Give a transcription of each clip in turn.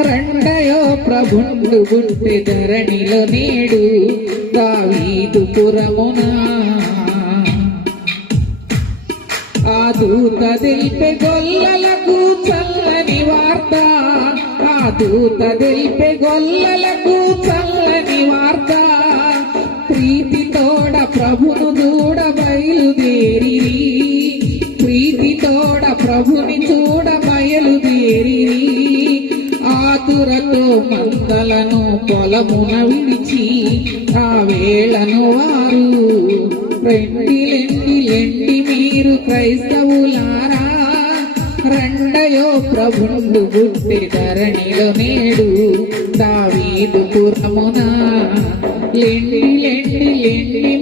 రండయో ప్రభుండు గుంటె ధరణిలో నేడు దావీదు పురమున ఆ దూత తెలిపే గొల్లలకు చల్లని వార్త ఆ దూత తెలిపే గొల్లలకు చల్లని వార్త ప్రీతితోడ ప్రభును చూడ బయలుదేరిరి ప్రీతితోడ ప్రభుని చూడ బయలుదేరిరి ఆతురతో మందలను పొలమున విడిచి ఆ వేళను వారు లెండి మీరు క్రైస్తవులారా రండయో ప్రభుండు గుట్టె ధరణిలో నేడు దావీదు పురమున లెండి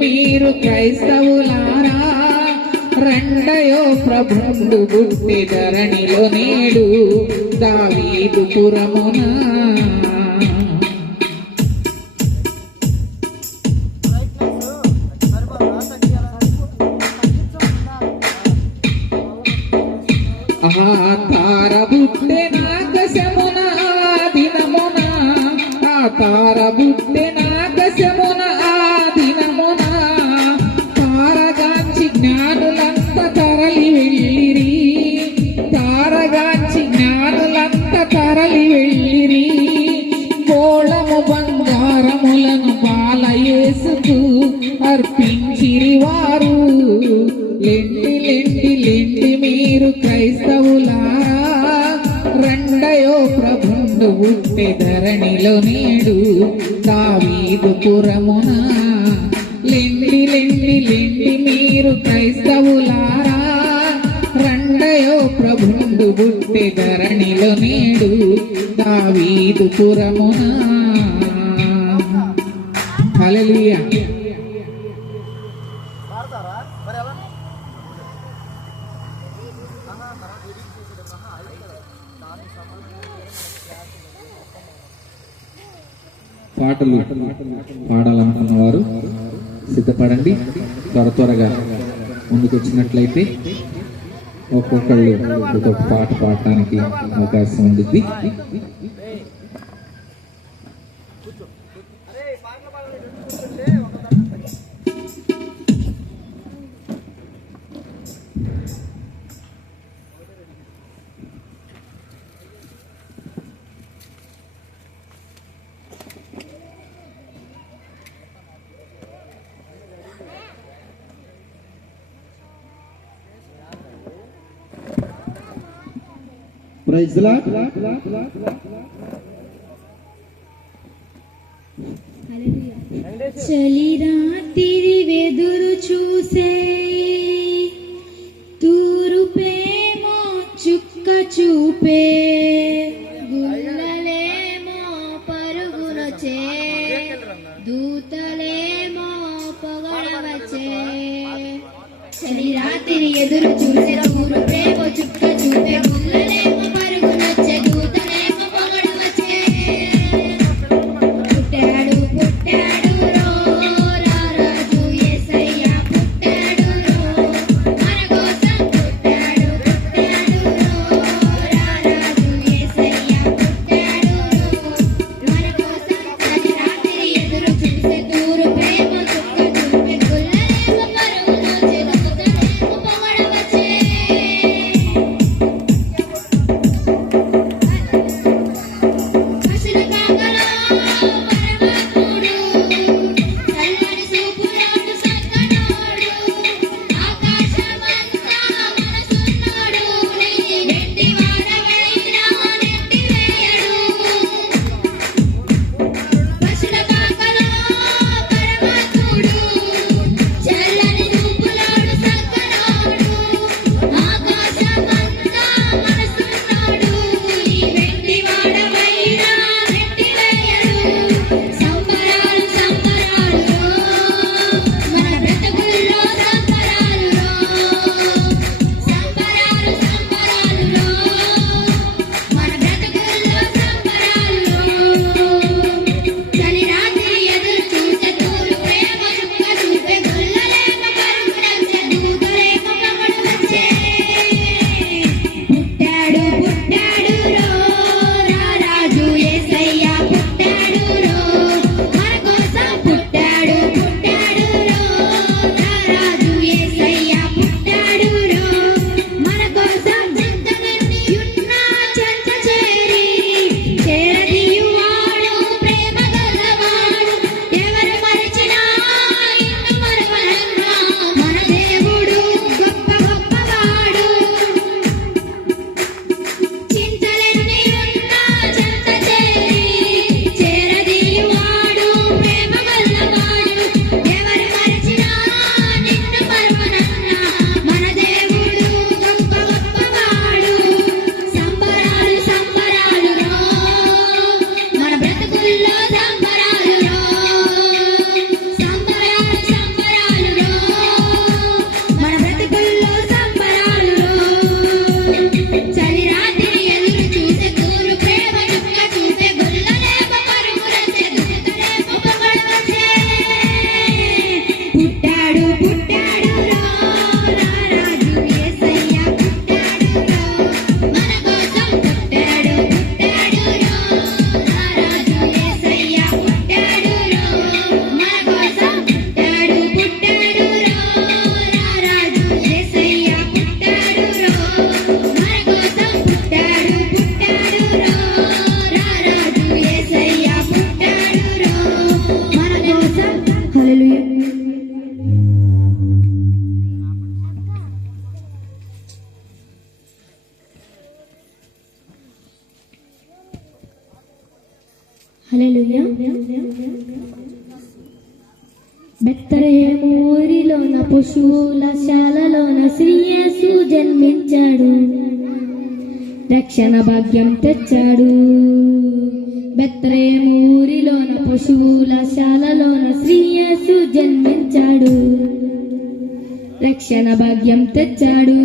మీరు క్రైస్తవులారా రండయో ప్రభుండు గుట్టె ధరణిలో నేడు దావీదు పురమున తారబుట్టె నాగశమున దినమున తారబుట్టె నాగశమున దినమున తారగాంచి జ్ఞానులంత తరలి వెళ్ళిరి తారగాంచి జ్ఞానులంత తరలి వెళ్ళిరి గోళము బంగారములను బాలయేసుకు అర్పించిరి వారు లెండి మీరు క్రైస్తవులారా రండయో ప్రభుండు గుట్టె ధరణిలో నేడు దావీదు పురమున లెండి మీరు క్రైస్తవులారా రండయో ప్రభుండు గుట్టె ధరణిలో నేడు దావీదు పురమున హల్లెలూయా. పాటలు పాడాలనుకున్న వారు సిద్ధపడండి. త్వరగా ముందుకు వచ్చినట్లయితే ఒక్కొక్కళ్ళు ఒక్కొక్క పాట పాడటానికి అవకాశం ఉంది. Praise the lord. చలి రాత్రి వెదురు చూసే తూరుపేమో చుక్క చూపే గుల్లలేమో పరుగునొచ్చే దూతలేమో పొగడవచ్చే చలి రాత్రి ఎదురు చూసే తూరుపేమో చుక్క చూపే గుల్లలేమో పరుగునొచ్చే దూతలేమో పొగడవచ్చే పుట్టాడు పుట్టాడు రో రారాజు యేసయ్య పుట్టాడు రో మన కోసం పుట్టాడు పుట్టాడు రో రారాజు హల్లెలూయా. బెత్లెహేము ఊరిలోన పశువుల శాలలోన శ్రీ యేసు జన్మించాడు, రక్షణ భాగ్యం తెచ్చాడు. బెత్లెహేము ఊరిలోన పశువుల శాలలోన శ్రీ యేసు జన్మించాడు, రక్షణ భాగ్యం తెచ్చాడు.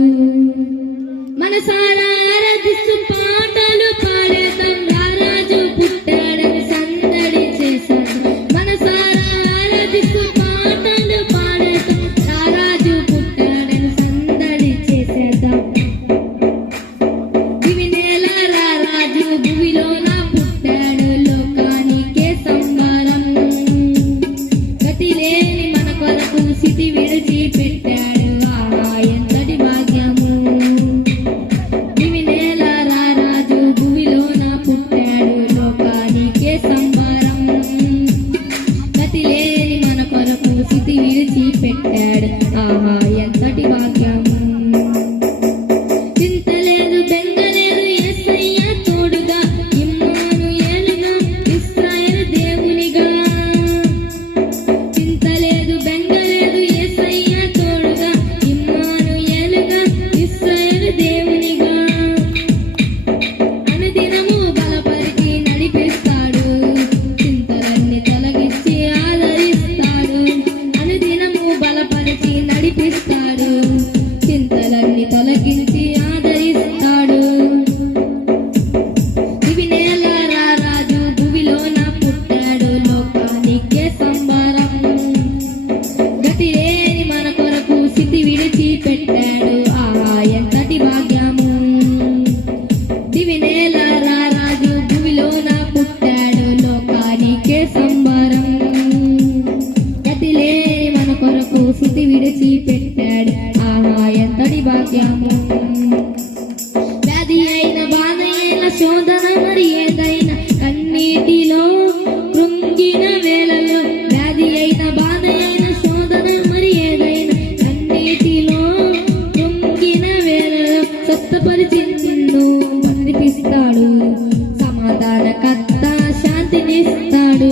మనసారా ఆరాధిస్తూ పాటలు పాడేద్దాం, రారాజు పుట్టాడని సందడి చేశాడు. మనసారా ఆరాధిస్తూ పాటలు పాడేద్దాం, రారాజు పుట్టాడని సందడి చేసేద్దాం. దివి నేల రారాజు భువిలోన పుట్టాడు, లోకానికే సంహారం. గతి లేని మన కొరకు స్థితి విడిచి పెట్టాడు, ఆహా ఎంతటి భాగ్యము. దివి నేల రారాజు భువిలోన పుట్టాడు, లోకానికే సంహారం. గతి లేని మన కొరకు స్థితి విడిచి పెట్టాడు, ఆహా ఎంతటి భాగ్యము. చింతలేదు బెంగలేదు యేసయ్య తోడుగా, ఇమ్మానుయేలుగా ఇశ్రాయేలు దేవునిగా. చింతలేదు బెంగలేదు యేసయ్య తోడుగా, ఇమ్మానుయేలుగా ఇశ్రాయేలు దేవునిగా. అనుదినము బలపరిచి నడిపిస్తాడు, చింతలన్నీ తొలగించి ఆదరిస్తాడు. అనుదినము బలపరిచి నడిపిస్తాడు, చింతలన్నీ తొలగించి ఆదరిస్తాడు. దివి నేల రారాజు భువిలోన పుట్టాడు, లోకానికే సంబరం. గతి లేని మన కొరకు స్థితి విడిచి పెట్టాడు, ఆహా ఎంతటి భాగ్యము. దివి నేల రారాజు భువిలోన పుట్టాడు, లోకానికే సంబరం. గతి లేని మన కొరకు స్థితి విడిచి పెట్టాడు, ఆహా ఎంతటి భాగ్యము. వ్యాధి అయిన బాధ అయిన శోధన మరి ఏదైనా కన్నీటిలో కృంగిన వేళలో, వ్యాధి అయిన బాధ అయిన శోధన మరి ఏదైనా కన్నీటిలో కృంగిన వేళలో స్వస్థపరిచి నిన్ను పంపిస్తాడు, సమాధానకర్త శాంతినిస్తాడు.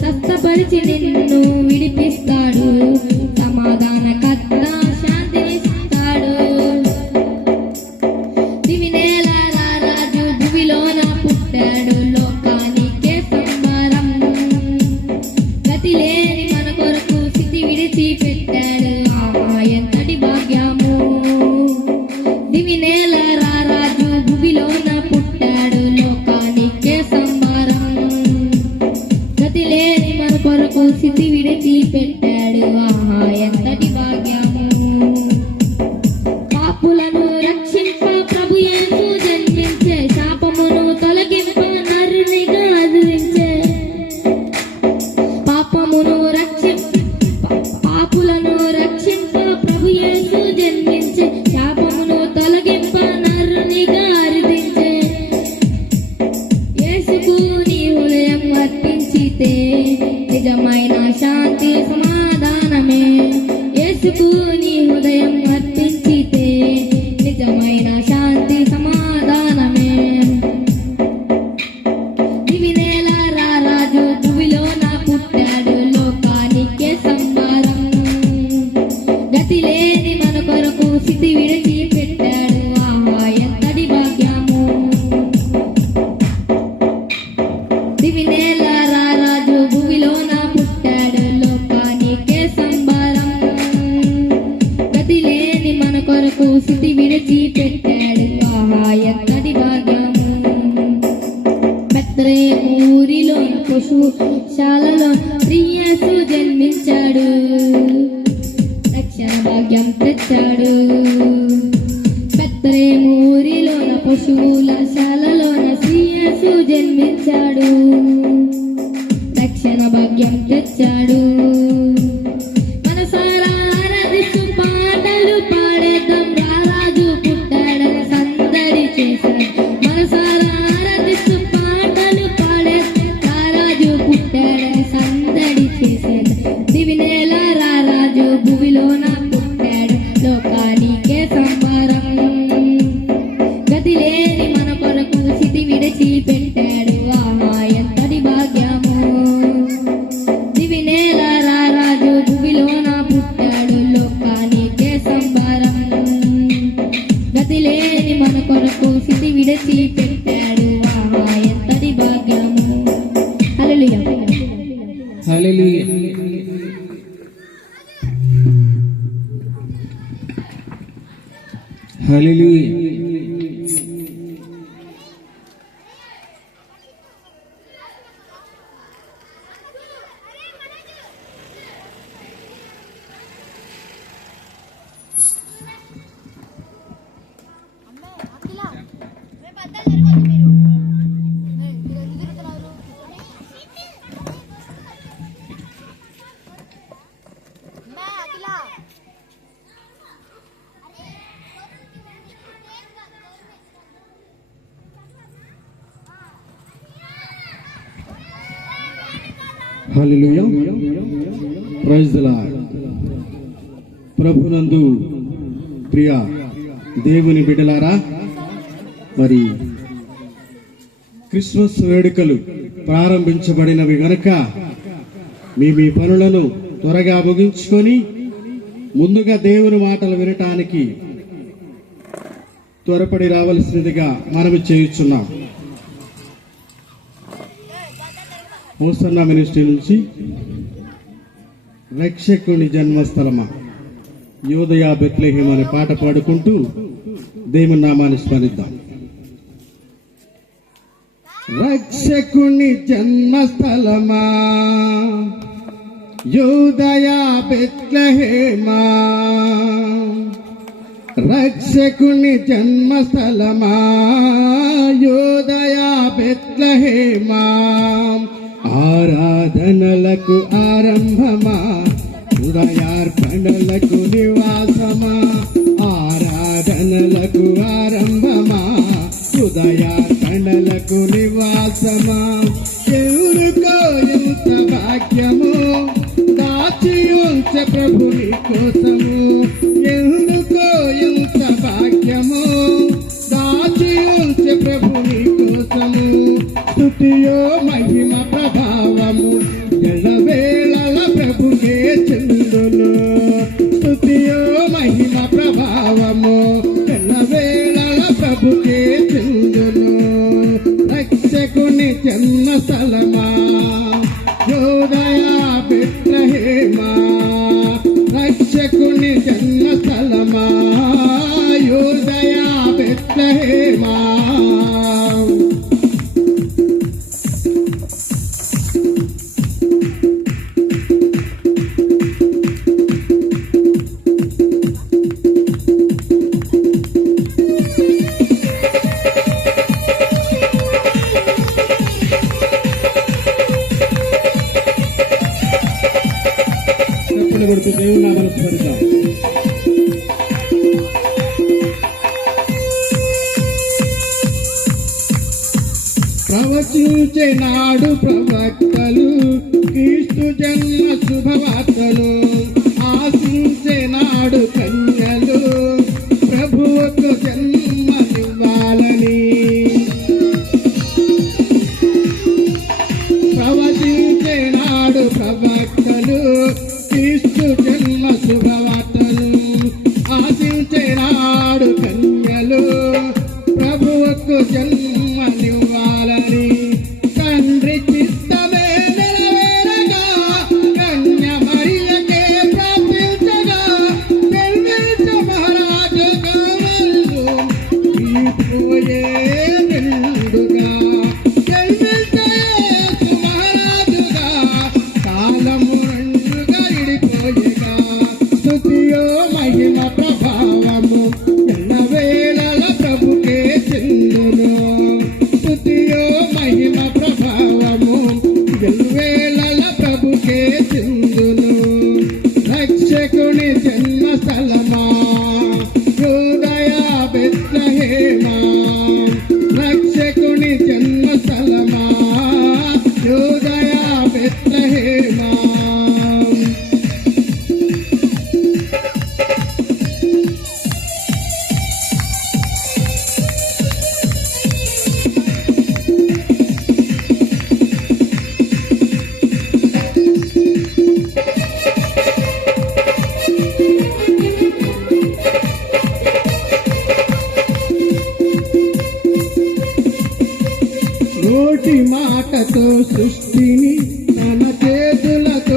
స్వస్థపరిచి నిన్ను విడిపిస్తాడు, సమాధానకర్త శాంతినిస్తాడు. దివి నేల రారాజు భువిలోన పుట్టాడు, లోకానికే సంబరం. గతి లేని మన కొరకు స్థితి విడిచి పెట్టాడు, ఆహా ఎంతటి భాగ్యము. దివి నేల రారాజు భువిలోన పుట్టాడు, లోకానికే సంబరం. గతి లేని మన కొరకు స్థితి విడిచి పెట్టాడు, ఆహా ఎంతటి భాగ్యము. పాపులను రక్షింప ప్రభు యేసు జన్మించే, శాపమును తొలగింప నరునిగా ఆదరించే. పాపులను రక్షింప ప్రభు యేసు జన్మించే, శాపమును తొలగింప నరునిగా ఆరాధించే. యేసుకు నీ హృదయం అర్పించితే నిజమైన శాంతి సమాధానమే. యేసుకు నీ హృదయం అర్పించితే నిజమైన శాంతి సమాధానమే. దివి నేల రారాజు భువిలోన పుట్టాడు, లోకానికే సంబరం. గతి లేని మన కొరకు స్థితి విడిచి పెట్టాడు, ఆహా ఎంతటి భాగ్యము. దివి నేల రారాజు భువిలోన పుట్టాడు, లోకానికే సంబరం. గతి లేని మన కొరకు స్థితి విడిచి పెట్టాడు, ఆహా ఎంతటి భాగ్యము. బెత్లెహేము ఊరిలోన పశుశాలలో శ్రీ యేసు జన్మించాడు, రక్షణ భాగ్యం తెచ్చాడు. బెత్లెహేము ఊరిలోన పశువుల శాలలోన శ్రీ యేసు జన్మించాడు, రక్షణ భాగ్యం తెచ్చాడు. మనసారా ఆరాధిస్తూ పాటలు పాడేద్దాం, రారాజు పుట్టాడని సందడి చేశాడు. మనసారా ఆరాధిస్తూ పాటలు పాడేద్దాం, రారాజు పుట్టాడని సందడి చేశాడు. దివి నేల రారాజు భువిలోన పుట్టాడు, లోకానికే సంబరం. గతి లేని మన కొరకు స్థితి విడిచి పెట్టాడు, ఆహా ఎంతటి భాగ్యం. Hallelujah. Hallelujah. Hallelujah. Praise the Lord. ప్రభునందు ప్రియ దేవుని బిడ్డలారా, మరి క్రిస్మస్ వేడుకలు ప్రారంభించబడినవి గనక మీ పనులను త్వరగా ముగించుకొని ముందుగా దేవుని మాటలు వినటానికి త్వరపడి రావలసినదిగా మనవి చేయుచున్నాం. హోసన్నా మినిస్ట్రీ నుంచి రక్షకుని జన్మస్థలమా యోదయ బెత్లెహేం అనే పాట పాడుకుంటూ దేవుని నామాన్ని స్మరిద్దాం. రక్షకుని జన్మస్థలమా యోదయ బెత్లెహేమా, రక్షకుని జన్మస్థలమా యోదయ బెత్లెహేమా, ఆరాధనలకు ఆరంభమా ఉదయార్పణలకు నివాసమా, ఆరాధనలకు ఆరంభమా ఉదయార్పణలకు నివాసమా, ఎవరికో ఎంత భాగ్యము దాచి ఉంచ ప్రభుని కోసము, ఎవరికో ఎంత భాగ్యము దాచి ఉంచ ప్రభుని కోసము, స్తుతియో మహిమ ప్రభావము ఎల్లవేళల ప్రభుకే చెందును, స్తుతియో మహిమ ప్రభావము ఎల్లవేళల ప్రభుకే చెందును, రక్షకుని జన్మస్థలమా యోదయ బెత్లెహేమా, రక్షకుని జన్మస్థలమా యోదయ బెత్లెహేమా. కొడుతూ దేవుని నామమును స్మరిద్దాం. ప్రవచించే నాడు ప్రవక్తలు క్రీస్తు జన్మ శుభవార్తలు, ఆశించే నాడు కన్యలు ప్రభువుకు జన్మనివ్వాలని, ప్రవచించే నాడు ప్రవక్తలు క్రీస్తు జన్మ శుభవార్తలు, ఆశించే నాడు కన్యలు ప్రభువుకు జన్మనివ్వాలని, తండ్రి చిత్తమే నెరవేరగా కన్య మరియకే ప్రార్థించగా, జన్మించు మహారాజుగా వెళ్ళు పోయే వెల్లుగా, జన్మించే యేసు మహారాజుగా కాలము రెండుగా ఇడిపోయేగా, స్తుతియో మహిమ ప్రభావము ఎల్లవేళల ప్రభుకే చెందును, స్తుతియో మహిమ ప్రభావము ఎల్లవేళల ప్రభుకే చెందును, రక్షకుని జన్మస్థలమా యోదయ బెత్లెహేమా, రక్షకుని జన్మస్థలమా యోదయ బెత్లెహేమా. నోటి మాటతో సృష్టిని తన చేతులతో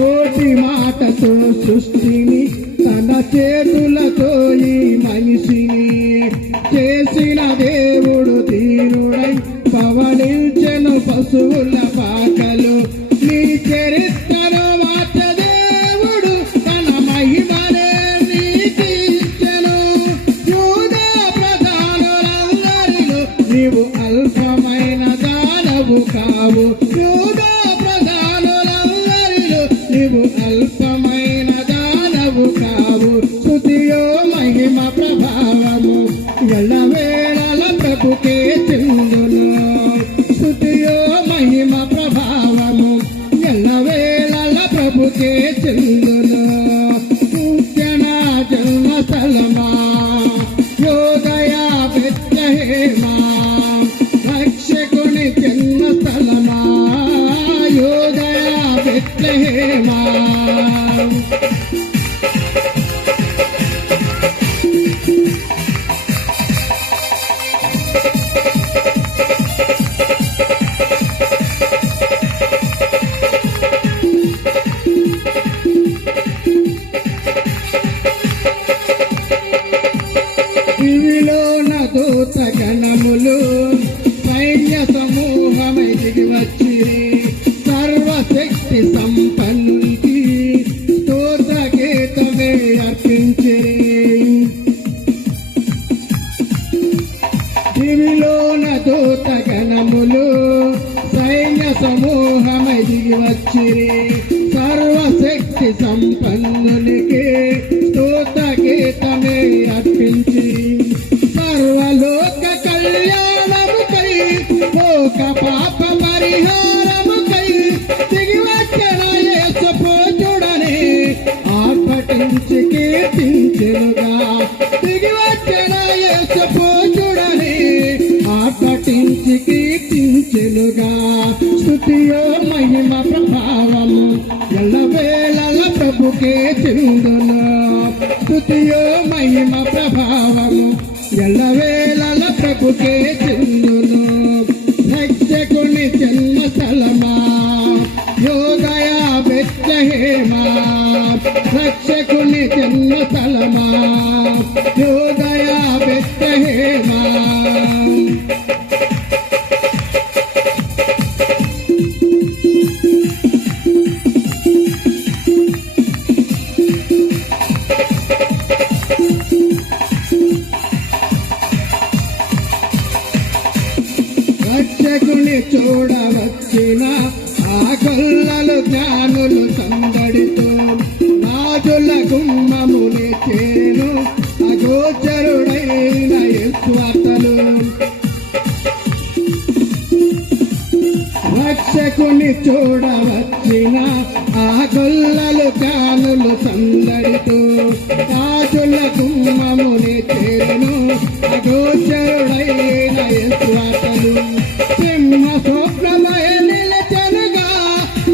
నోటి మాటతో సృష్టిని తన చేతులతో ఈ మనిషిని చేసిన దేవుడు దీనుడై పవనించెను పశువుల పాకలు. నీ చరిత్రను మార్చ దేవుడు తన మహిమనే నీకు ఇచ్చెను. యూదా ప్రధానులందరిలో నీవు అల్పమైన దానవు కావు. యూదా ప్రధానులందరిలో నీవు అల్పమైన దానవు కావు. స్తుతియో మహిమ ప్రభావము ఎల్లవేళల ప్రభుకే చెందును. స్తుతియో మహిమ ప్రభావము ఎల్లవేళల ప్రభుకే చెందును. సూచన జన్మస్థలమా యోదయా బెత్లెహేమా రక్షకుని జన్మస్థలమా యోదయా బెత్లెహేమా. దివిలోన దూత గణములు సైన్య సమూహమై దిగి వచ్చిరి. సర్వశక్తి సంపన్నునికి స్తోత్ర గీతమే అర్పించిరి. దివిలోన దూత గణములు సైన్య సమూహమై దిగి వచ్చిరి. సర్వశక్తి సంపన్నునికి స్తోత్ర గీతమే అర్పించిరి. సర్వలోక కళ్యాణముకై లోక పాప పరిహారముకై దిగివచ్చిన యేసు పోచుడని ఆర్భటించి కీర్తించెనుగా. దిగివచ్చిన యేసు పోచుడని ఆర్భటించి కీర్తించెనుగా. స్తుతియో మహిమ ప్రభావము ఎల్లవేళల ప్రభుకే చెందును. స్తుతియో మహిమ ప్రభావము ఎల్లవేళల ప్రభుకే చెందును. రక్షకుని జన్మస్థలమా యోదయా బెత్లెహేమా రక్షకుని జన్మస్థలమా యోదయా బెత్లెహేమా. రక్షకుని చూడవచ్చిన ఆ గొల్లలు జ్ఞానులు సందడితో రాజుల గుమ్మముని చేను అగోచరుడైన యేసు అతలు. రక్షకుని చూడవచ్చిన ఆ గొల్లలు జ్ఞానులు సందడితో రాజుల గుమ్మముని చేను అగోచరుడైన యేసు అతలు. సింహ స్వప్నమై నిలచెనుగా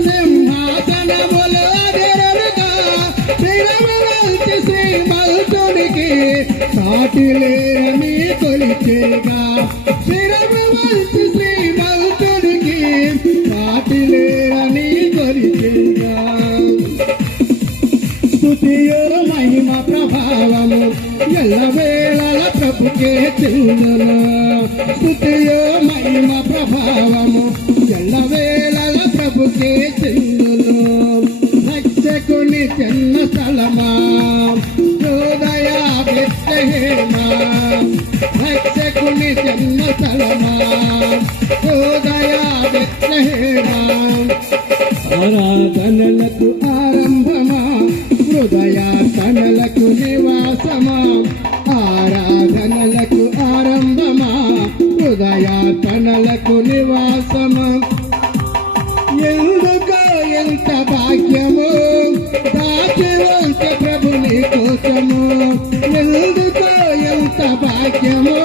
సింహాసనములు అదిరెనుగా. శిరమువంచి శ్రీమంతునికి సాటి లేరని కొలిచెనుగా. శిరమువంచి శ్రీమంతునికి సాటి లేరని కొలిచెనుగా. స్తుతియో మహిమ ప్రభావము ఎల్లవేళల ప్రభుకే చెందును. స్తుతియో మహిమ ప్రభావము ఎల్లవేళల ప్రభుకే చెందును. రక్షకుని జన్మస్థలమా యోదయా బెత్లెహేమా రక్షకుని జన్మస్థలమా యోదయా బెత్లెహేమా. ఆరాధనలకు ఆరంభమా హృదయార్పణలకు నివాసమా. ఆరాధనలకు ఆరంభమా హృదయార్పణలకు నివాసమా. ఎందుకో ఎంత భాగ్యము దాచి ఉంచే ప్రభుని కోసము. ఎందుకో ఎంత భాగ్యము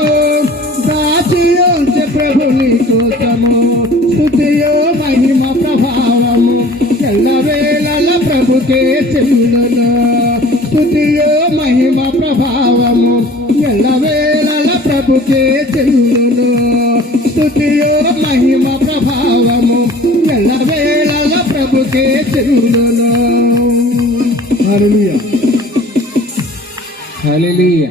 దాచి ఉంచే ప్రభుని కోసము. స్తుతియో మహిమ ప్రభావము ఎల్లవేళల ప్రభుకే చెందును. స్తుతియో మహిమ ప్రభావము ఎల్లవేళల ప్రభుకే చెందును. స్తుతియో మహిమ ప్రభావము ఎల్లవేళల ప్రభుకే చెందును. హల్లెలూయా. హల్లెలూయా. హల్లెలూయా.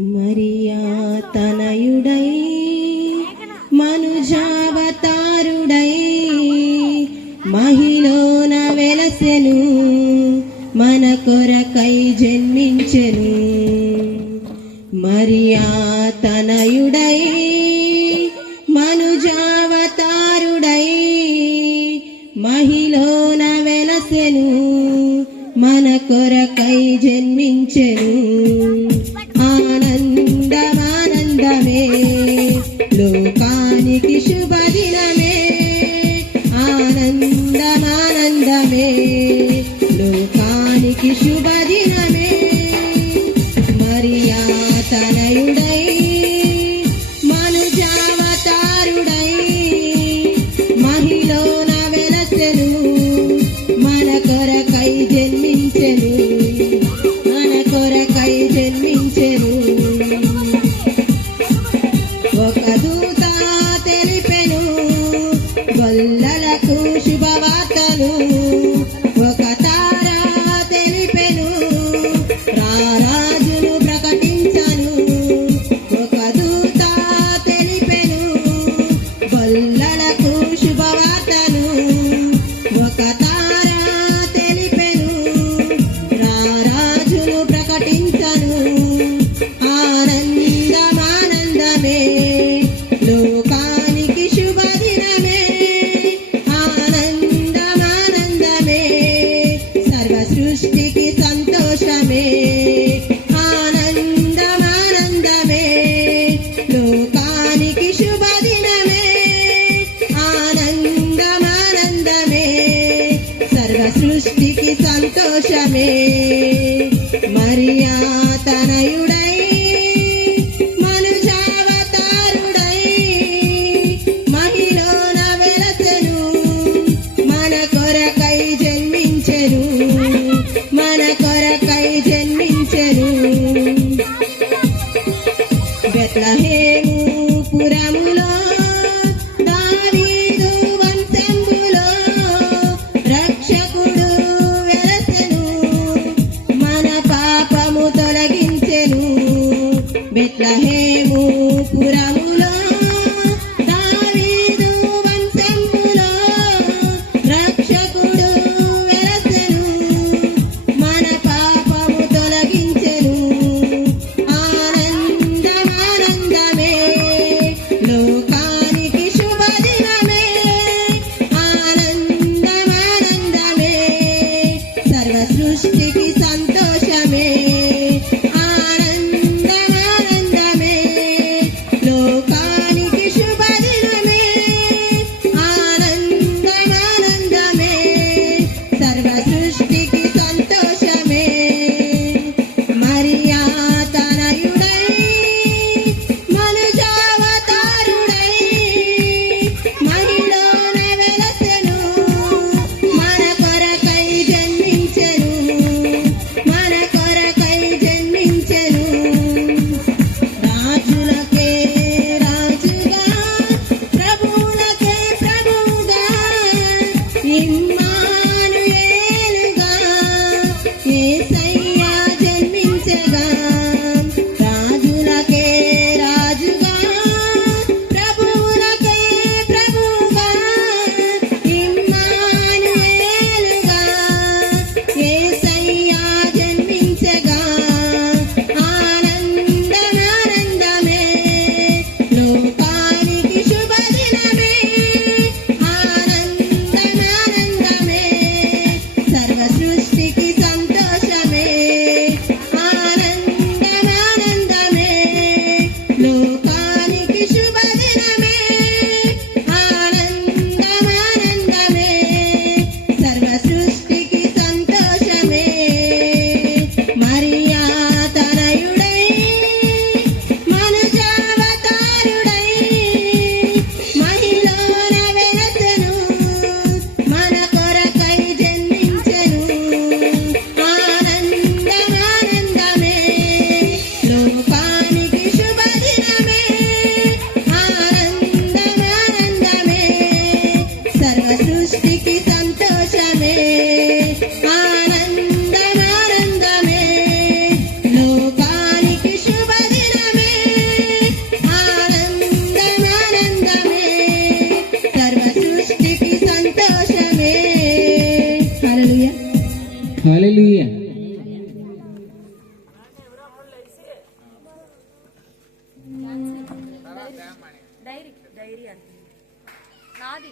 మరియా తనయుడై మనుజావతారుడై మహిలోన వెలసెను మన కొరకై జన్మించెను. మరియా తనయుడై మనుజావతారుడై మహిలోన వెలసెను మన కొరకై జన్మించెను. ఆనందమానందమే లోకానికి శుభదినమే. ఆనందమానందమే లోకానికి శుభదినమే. మరియా తనయుడై మనుజావతారుడై మహిలోన వెలసెను మన కొరకై జన్మించెను. మన కొరకై జన్మించెను. ఒక దూత తెలిపెను గొల్లలకు శుభవార్తను. ఒక తార తెలిపెను రారాజును ప్రకటించను. ఒక దూత తెలిపెను గొల్లలకు శుభవార్తను. ఒక తార తెలిపెను రారాజును ప్రకటించను. ఆనందమానందమే లోకానికి శుభదినమే. ఆనందమానందమే సర్వ సృష్టికి సంతోషమే. ఆనందమానందమే లోకానికి శుభదినమే. ఆనందమానందమే సర్వ సృష్టికి సంతోషమే. మరియా తనయుడై మనుజావతారుడై మహిలోన వెలసెను మన కొరకై జన్మించెను. మన కొరకై జన్మించెను. బెత్లెహేము పురములో దావీదు వంశంబులో రక్షకుడు వెలసెను మన పాపము తొలగించెను. బెత్లెహేము పురములో దావీదు వంశంబులో రక్షకుడు వెలసెను మన పాపము తొలగించెను. ఆనందమానందమే లోకానికి శుభదినమే. ఆనందమానందమే సర్వ సృష్టికి సంతోషమే. ఆనందమానందమే లోకానికి డైరీ అంటే నాది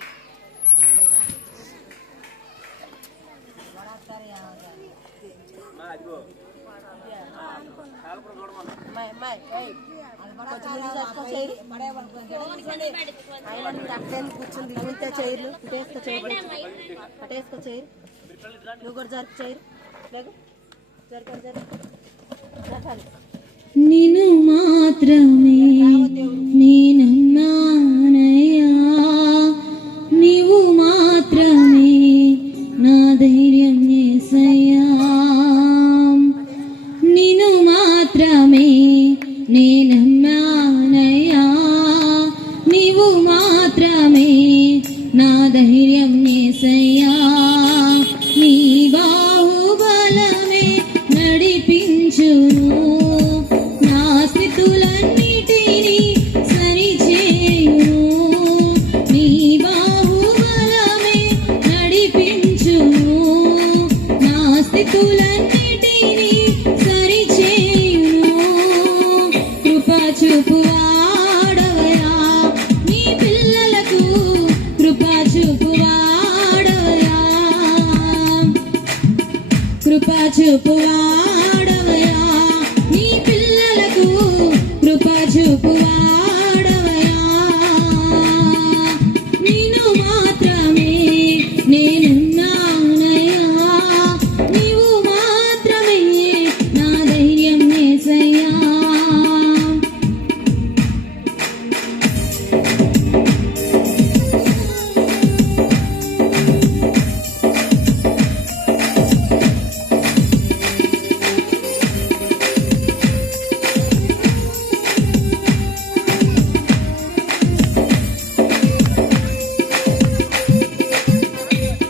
కూర్చుంది ఇంతే చైర్లు ఇటేసుకో చైర్లు అటేసుకో చైర్ నువ్వు కూడా జరుపు చైర్ లేదు జరపాలి నిన్ను మాత్రమే నేనన్నానయ్యా నీవు మాత్రమే నా ధైర్యం యేసయ్యా నిన్ను మాత్రమే నేనన్నానయ్యా నీవు మాత్రమే నా ధైర్యం యేసయ్యా నీ బాహుబలమే నడిపించును నా స్థితులన్నిటినీ సరిచేయును నీ బాహుబలమే నడిపించును నా స్థితులన్నిటినీ సరిచేయును కృప చూపువాడవయా నీ పిల్లలకు కృప చూపువాడవయా కృప చూపువాడవయా నీ పిల్లలకు కృప చూపువాడవయా నిన్ను మాత్రమే నేనున్నానయ్యా నీవు మాత్రమే నా ధైర్యం యేసయ్యా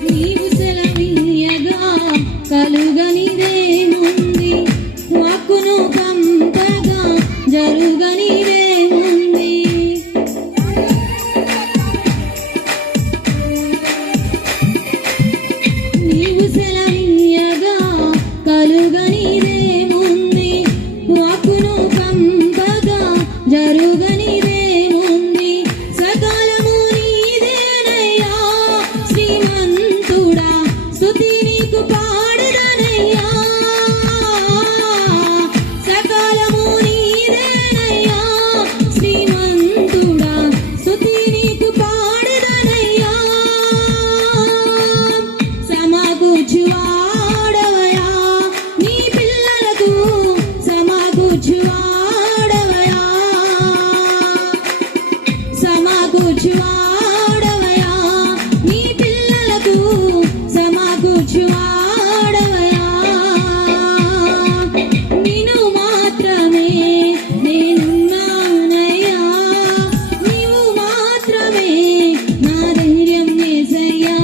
నీవు సెలవీయగా కలుగనిదేముంది వాక్కును పంపగా జరుగనిదేముంది నీవు సెలవీయగా కలుగనిదేముంది వాక్కును పంపగా జరుగనిదేముంది సకాలము నీదేనయ్యా శ్రీమంతుడా స్తుతి నీకు పాడదనయ్యా సకాలము నీదేనయ్యా శ్రీమంతుడా స్తుతి నీకు పాడదనయ్యా సమకూర్చువాడవయా నీ పిల్లలకు సమకూర్చువాడవయా సమకూర్చువాడవయా నీ పిల్లలకు సమకూర్చువాడవయా నిన్ను మాత్రమే నేనున్నానయ్యా నీవు మాత్రమే నా ధైర్యం యేసయ్యా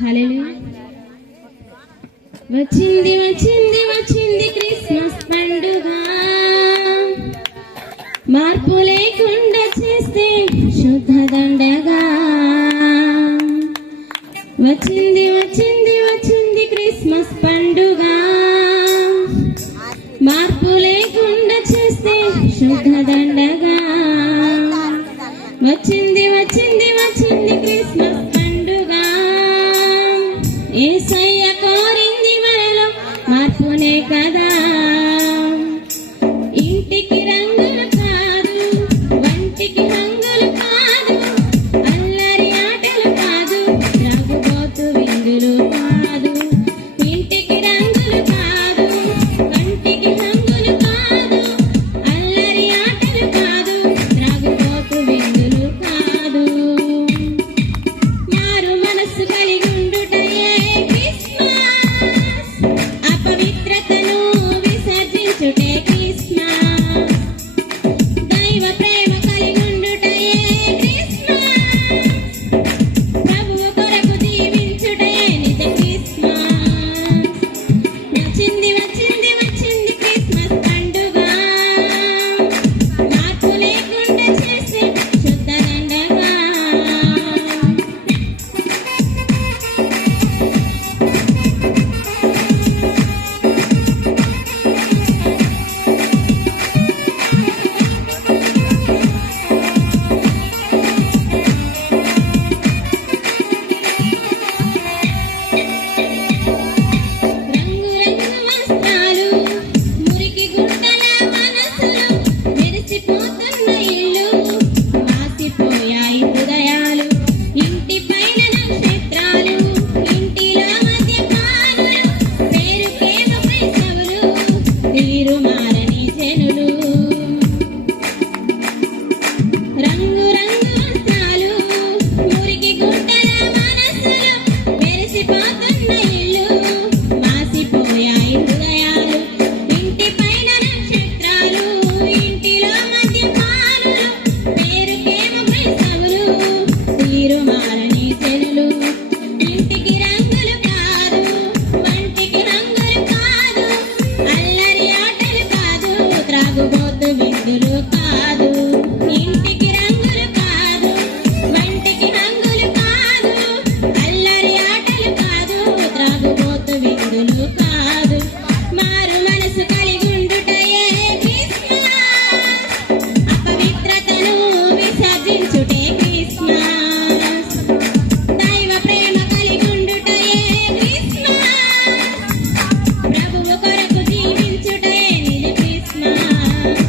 హల్లెలూయా. వచ్చింది వచ్చింది వచ్చింది క్రిస్మస్ పండుగ, మార్పు లేకుండా చేస్తే శుద్ధ దండగా. వచ్చింది వచ్చింది వచ్చింది క్రిస్మస్ పండుగ, మార్పు లేకుండా చేస్తే శుద్ధ దండగా. వచ్చింది వచ్చింది వచ్చింది క్రిస్మస్ పండుగ, యేసయ్య కోరింది మనలో మార్పునే కదా. ఇంటికి రంగులు కాదు, వంటికి రంగులు కాదు, అల్లరి ఆటలు కాదు, త్రాగుబోతు విందులు కాదు. ఇంటికి రంగులు కాదు, వంటికి రంగులు కాదు, అల్లరి ఆటలు కాదు, త్రాగుబోతు విందులు కాదు. మారు మనస్సు కలిగి ఉండుటయే క్రిస్మస్, అపవిత్రతను విసర్జించుటే క్రిస్మస్. దైవ ప్రేమ కలిగి ఉండుటయే క్రిస్మస్, ప్రభువు కొరకు జీవించుటయే నిజ క్రిస్మస్. వచ్చింది వచ్చింది వచ్చింది క్రిస్మస్ పండుగ, మార్పు లేకుండా చేసే శుద్ధ దండగా. రంగు రంగు వస్త్రాలు, మురికి గుడ్డల మనసులు, మెరిసిపోతున్న ఇల్లు, మాసిపోయాయి హృదయాలు. ఇంటి పైన నక్షత్రాలు, ఇంటిలో మద్యపానులు, పేరుకేమో క్రైస్తవులు, తీరు మారని జనులు. రంగు రంగు వస్త్రాలు, మురికి గుడ్డల మనసులు, మెరిసిపోతున్న ఇల్లు, మాసిపోయాయి హృదయాలు. ఇంటి పైన నక్షత్రాలు, ఇంటిలో మద్యపానులు, పేరుకేమో క్రైస్తవులు, తీరు మారని జనులు. ఇంటికి రంగులు కాదు, వంటికి రంగులు కాదు, అల్లరి ఆటలు కాదు, త్రాగుబోతు విందులు కాదు. ఇంటికి రంగులు కాదు, వంటికి రంగులు కాదు, అల్లరి ఆటలు కాదు, త్రాగుబోతు విందులు కాదు. మారు మనసు కలిగి ఉండుటయే క్రిస్మస్, అపవిత్రతను విసర్జించుటే క్రిస్మస్. దైవ ప్రేమ కలిగి ఉండుటయే క్రిస్మస్, ప్రభువు కొరకు జీవించుటయే నిజ క్రిస్మస్.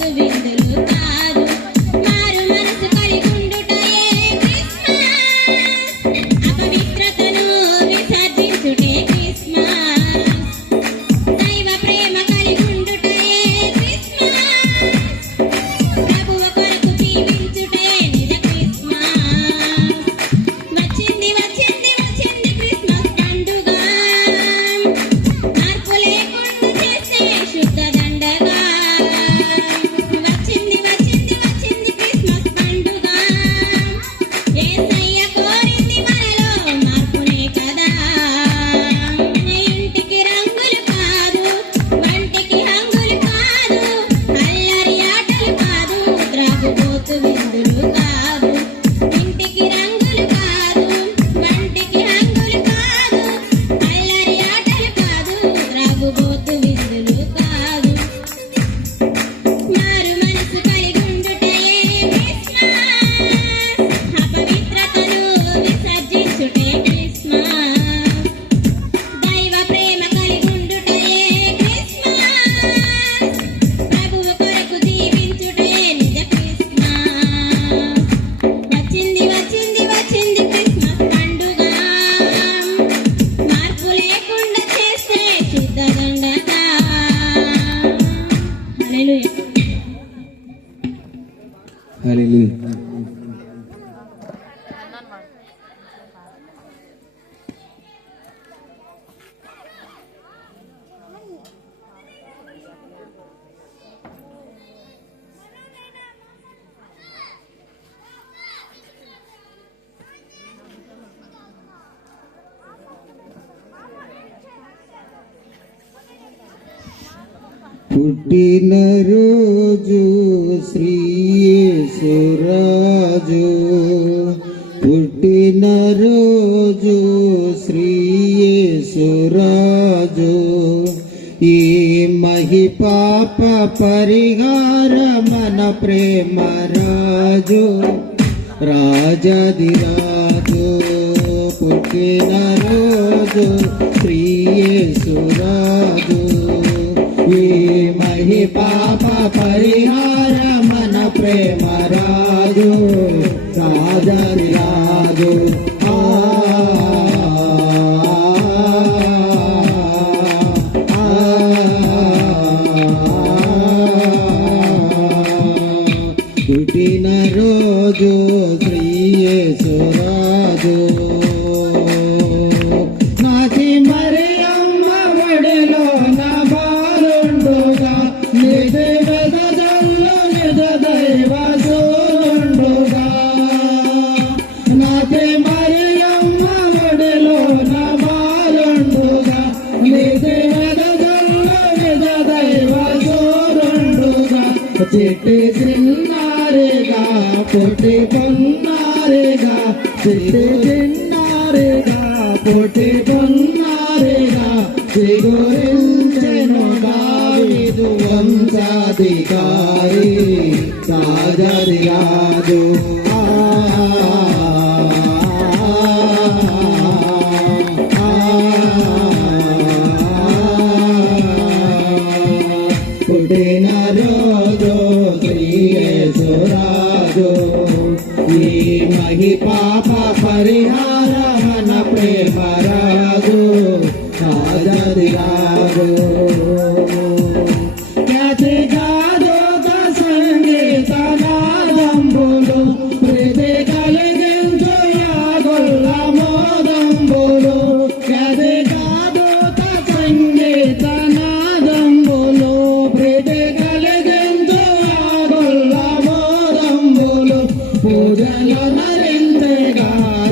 త్రాగబోతు విందులు కాదు. మారు మనసు కలిగి ఉండుటయే క్రిస్మస్, అపవిత్రతను విసర్జించుటే క్రిస్మస్, దైవ ప్రేమ కలిగి ఉండుటయే క్రిస్మస్, ప్రభువు కొరకు జీవించుటే నిజ క్రిస్మస్. వచ్చింది వచ్చింది వచ్చింది క్రిస్మస్ పండుగ, మార్పు లేకుండా చేసే శుద్ధ దండగా. వచ్చింది వచ్చింది వచ్చింది క్రిస్మస్ పండుగ, యేసయ్య కోరింది మనలో మార్పునే కదా. ఇంటికి రంగులు కాదు, వంటికి హంగులు కాదు, అల్లరి ఆటలు కాదు, త్రాగుబోతు విందులు కాదు. ఇంటికి రంగులు కాదు, వంటికి హంగులు కాదు, అల్లరి ఆటలు కాదు, త్రాగుబోతు విందులు కాదు. మారు మనసు కలిగి ఉండుటయే క్రిస్మస్, అపవిత్రతను విసర్జించుటే క్రిస్మస్, దైవ ప్రేమ కలిగి ఉండుటయే క్రిస్మస్, ప్రభువు కొరకు జీవించుటే నిజ క్రిస్మస్. వచ్చింది వచ్చింది వచ్చింది క్రిస్మస్ పండుగ, మార్పు లేకుండా చేసే శుద్ధ దండగా. హల్లెలూయా. హల్లెలూయా. పుట్టినరోజు శ్రీ యేసురాజు, పుట్టినరోజు శ్రీ యేసురాజు, ఈ మహిపాప పరిహార మన ప్రేమ రాజు, రాజాదిరాజు. పుట్టినరోజు శ్రీ యేసురాజు, ఈ మహిపాప పరిహార మన ప్రేమ రాజు, రాజాదిరాజు. పుట్టినరోజు శ్రీ యేసురాజు, నాటి మరియమ్మ ఒడిలో నా బాలుండుగా, నిజ వెదజల్లు నిజ దైవ సూరుండుగా. నాటి మరియమ్మ ఒడిలో నా బాలుండుగా, నిజ వెదజల్లు నిజ దైవ సూరుండుగా. చిట్టి చిన్నారిగా పుట్టి పొన్నారిగా, చిట్టి చిన్నారిగా పుట్టి పొన్నారిగా, చిగురించెను దావీదు వంశాధికారి, రాజాదిరాజు. పుట్టినరోజు శ్రీ యేసురాజు, ఈ మహిపాప పరిహార మన ప్రేమ రాజు, రాజాదిరాజు. ఖ్యాతి గాథోక సంగీత నాదంబులు, ప్రీతి కలిగించు యాగొల్ల మోదంబులు. ఖ్యాతి గాథోక సంగీత నాదంబులు, ప్రీతి కలిగించు యాగొల్ల మోదంబులు. పూజల నరింతగా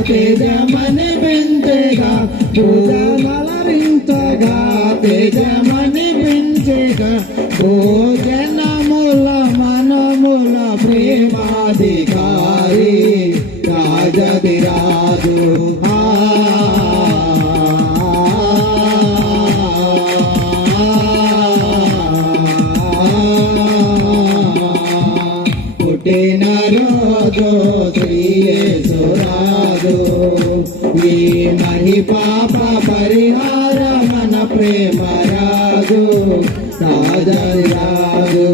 తేజమని పెంచగా, పూజలరింతగా తేజమని పెంచగా, భోజనముల మనముల ప్రేమాధికారి, రాజాదిరాజు. పుట్టినరోజు శ్రీ యేసురాజు, ఈ మహిపాప పరిహార మన ప్రేమ రాజు, రాజాదిరాజు.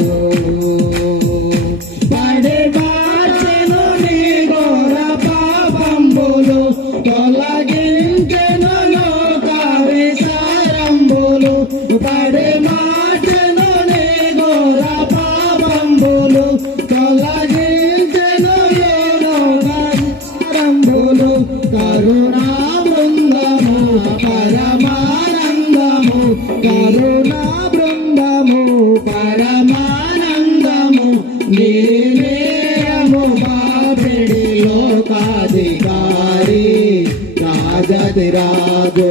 నీ నేరము బాపెడి లోకాధికారి రాజాదిరాజు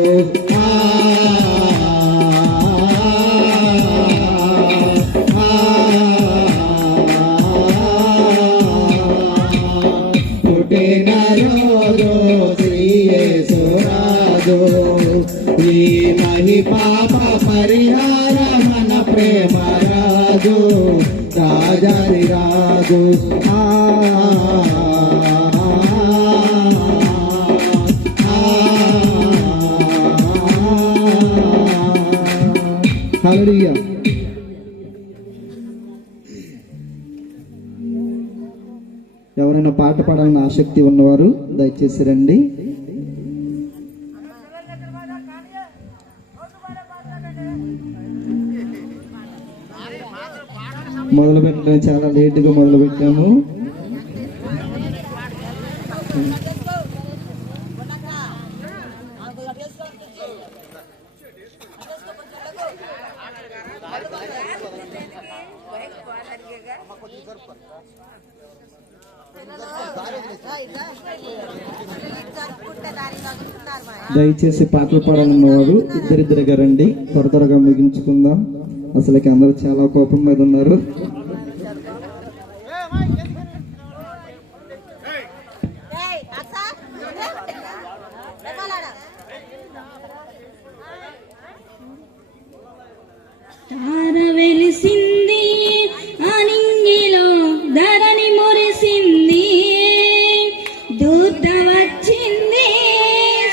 పుట్టిన రోజు శ్రీ యేసురాజు ఈ మహి పాప పరిహార మన ప్రేమ రాజు రాజాది రాజు హల్లెలూయా. ఎవరైనా పాట పాడాలని ఆసక్తి ఉన్నవారు దయచేసి రండి. మొదలు పెట్టడం చాలా లేటుగా మొదలు పెట్టాము. దయచేసి పాటలు పాడాలన్నవారు ఇద్దరిద్దరుగా రండి. త్వరగా ముగించుకుందాం. అసలుకి అందరూ చాలా కోపం మీద ఉన్నారు. తార వెలిసింది అనింగిలో ధరణి మురిసింది దూత వచ్చింది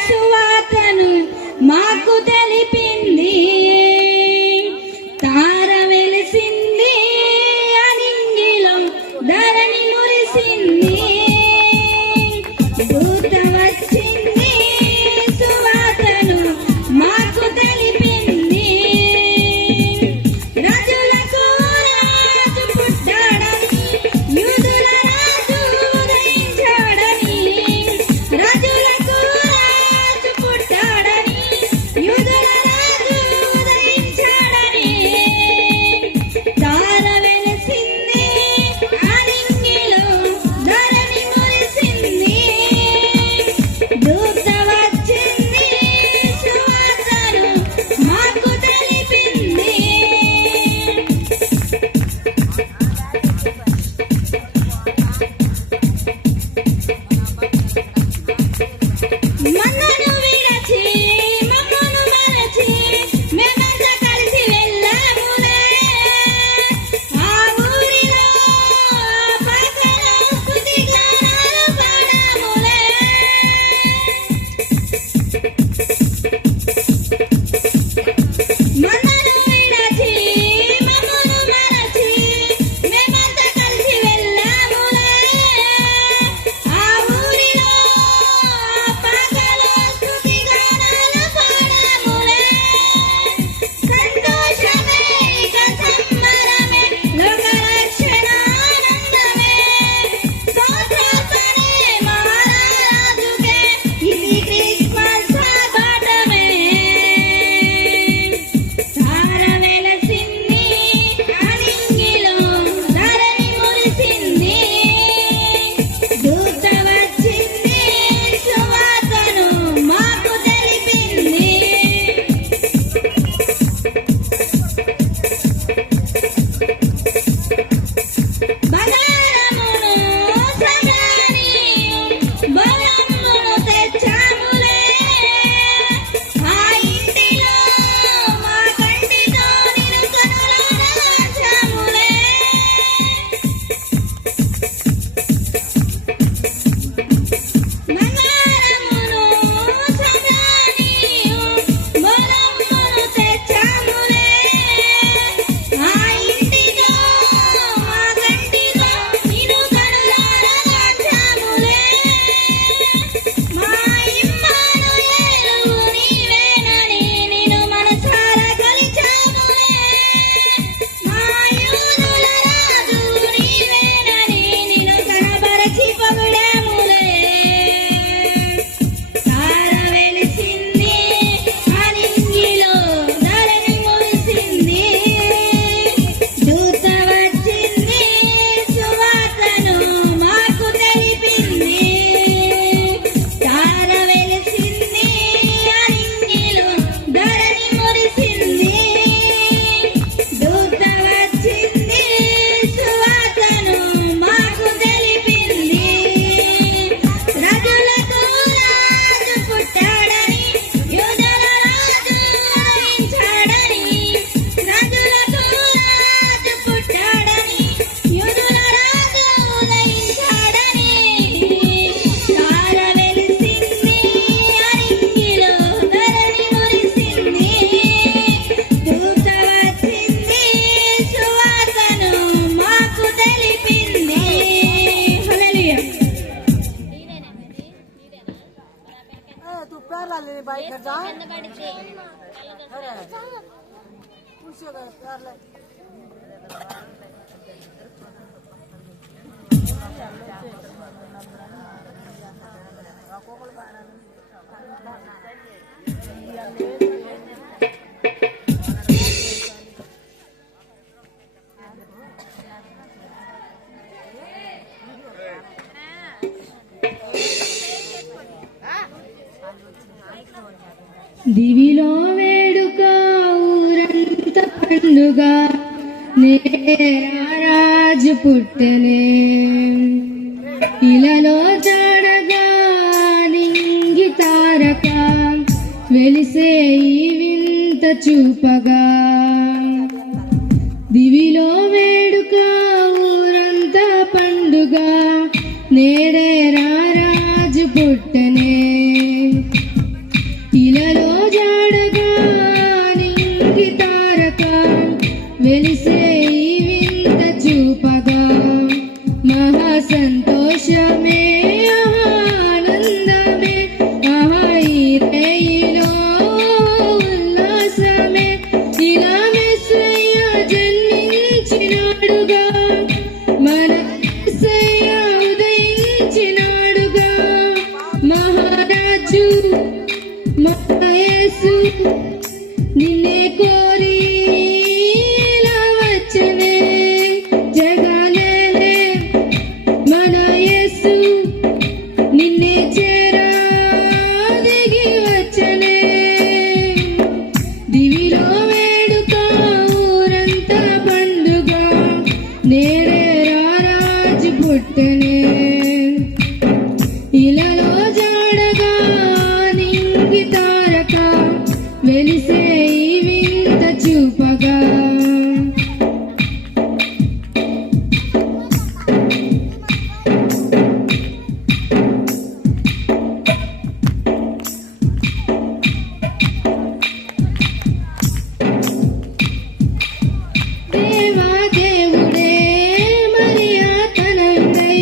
సువార్తను మాకు తెలిపింది తార వెలిసింది అనింగిలో ధరణి మురిసింది దూత వచ్చింది సువార్తను మాకు తెలిపింది రాజులకు దివిలో వేడుక ఊరంత పండుగ రాజు పుట్టెనే ఇలలో జాడగా నింగి తారక వెలిసే ఈ వింత చూపగా దివిలో వేడుక ఊరంతా పండుగ నేడే రాజు పుట్టెనే ఇలలో జాడగా నింగి తారక వెలిసే ఈ వింత చూపగా మహా సంతోషమే ఆనందమే ఆహా ఈ రేయిలో ఉల్లాసమే ఇలా మెస్సయ్య జన్మించినాడుగా మన మెస్సయ్య ఉదయించినాడుగా మహారాజు యేసు నిన్నే కోరి ఇలా వచ్చనే జగనేలే మన యేసు నిన్నే చేరా దిగి వచ్చనే దివిలో వేడుక ఊరంతా పండుగ నేడే రాజు పుట్టనే ఇలలో జాడగా నింగి తారక వెలిసే ఈ వింత చూపగా దేవా దేవుడే మరియా తనయుడై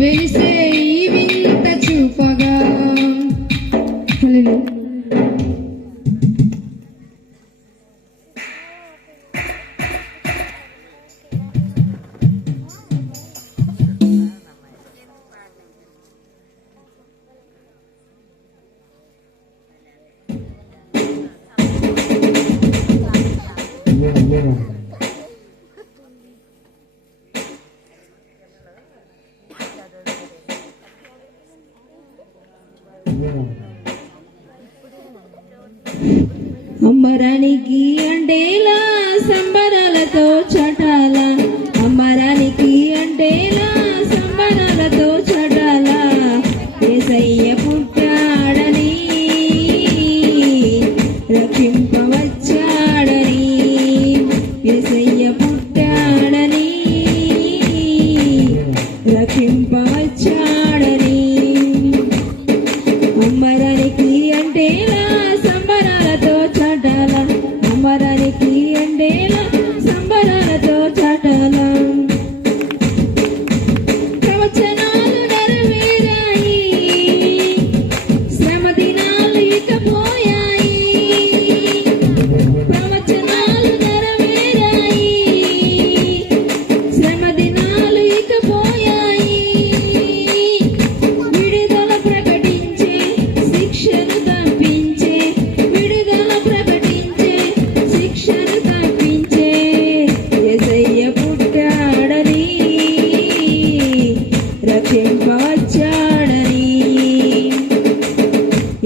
వెలిసే ఈ వింత చూపగా. హల్లెలూయా. అమ్మరానికి అంటేలా సంబరాలతో చటాల, అమ్మరానికి అంటేలా సంబరాలతో చటాల. యేసయ్య పుట్టాడని రక్షింపవచ్చాడని, యేసయ్య పుట్టాడని రక్షింపవచ్చాడని. అమ్మరానికి అంటేలా సంబరాలతో చటాల, అమ్మరానికి అంటేలా సంబరాలతో చటాల. ప్రవచనాలు నెరవేరాయి, శ్రమ దినాలు ఇకపోయాయి. ప్రవచనాలు నెరవేరాయి, శ్రమ దినాలు ఇకపోయాయి. విడుదల ప్రకటించే, శిక్షను తప్పించే, విడుదల ప్రకటించే, శిక్షను తప్పించే. యేసయ్య పుట్టాడని రక్షింపవచ్చాడని,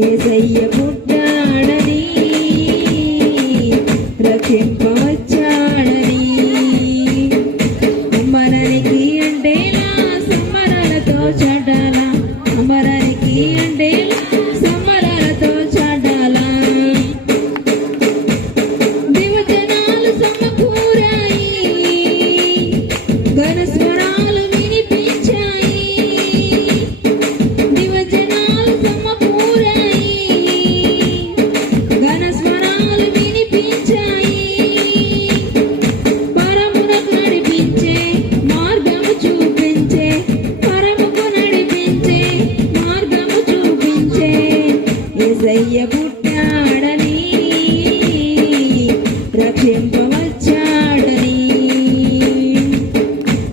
యేసయ్య పుట్టాడని రక్షింపవచ్చాడని. అమ్మరానికి అంటేలా సంబరాలతో చటాల, అమ్మరానికి అంటేలా సంబరాలతో చటాల. దివజనాలు సమకూరాయి, ఘనస్వరాలు వినిపించాయి. దివజనాలు సమకూరాయి, ఘనస్వరాలు వినిపించాయి. పరమునకు నడిపించే మార్గము చూపించే, పరముకు నడిపించే మార్గము చూపించే. యేసయ్య పుట్టాడని రక్షింపవచ్చాడని,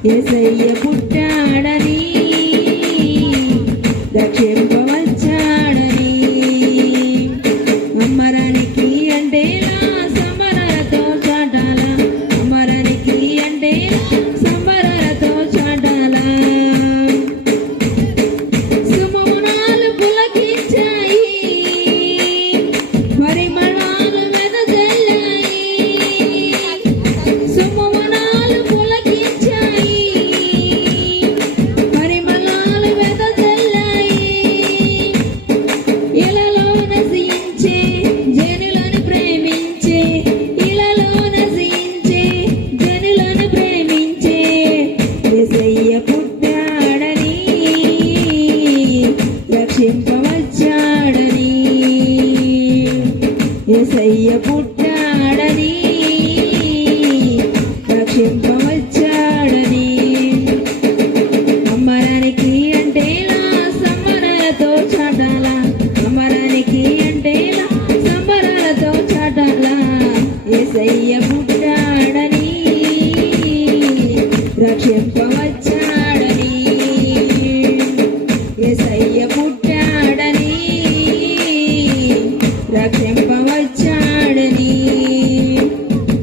యేసయ్య పుట్టాడని రక్షింపవచ్చాడని. అమ్మరానికి అంటేలా సంబరాలతో చాటాల, అమ్మరానికి అంటేలా సంబరాలతో చాటాల. సుమమునాలు పులకించాయి, పరిమళాలు వెదజల్లాయి. సుమమునాలు పులకించాయి, పరిమళాలు వెదజల్లాయి. ఇలలో నశించే జనులను ప్రేమించే, ఇలలో నశించే జనులను ప్రేమించే. యేసయ్య పుట్టాడని రక్షింపవచ్చాడని, యేసయ్య పుట్టాడని రక్షింపవచ్చాడని. అమ్మరానికి అంటేలా సంబరాలతో చాటాల, అమ్మరానికి అంటేలా సంబరాలతో చాటాల. యేసయ్య పుట్టాడని రక్షింపవచ్చాడని, యేసయ్య పుట్టాడని రక్షింపవచ్చాడని.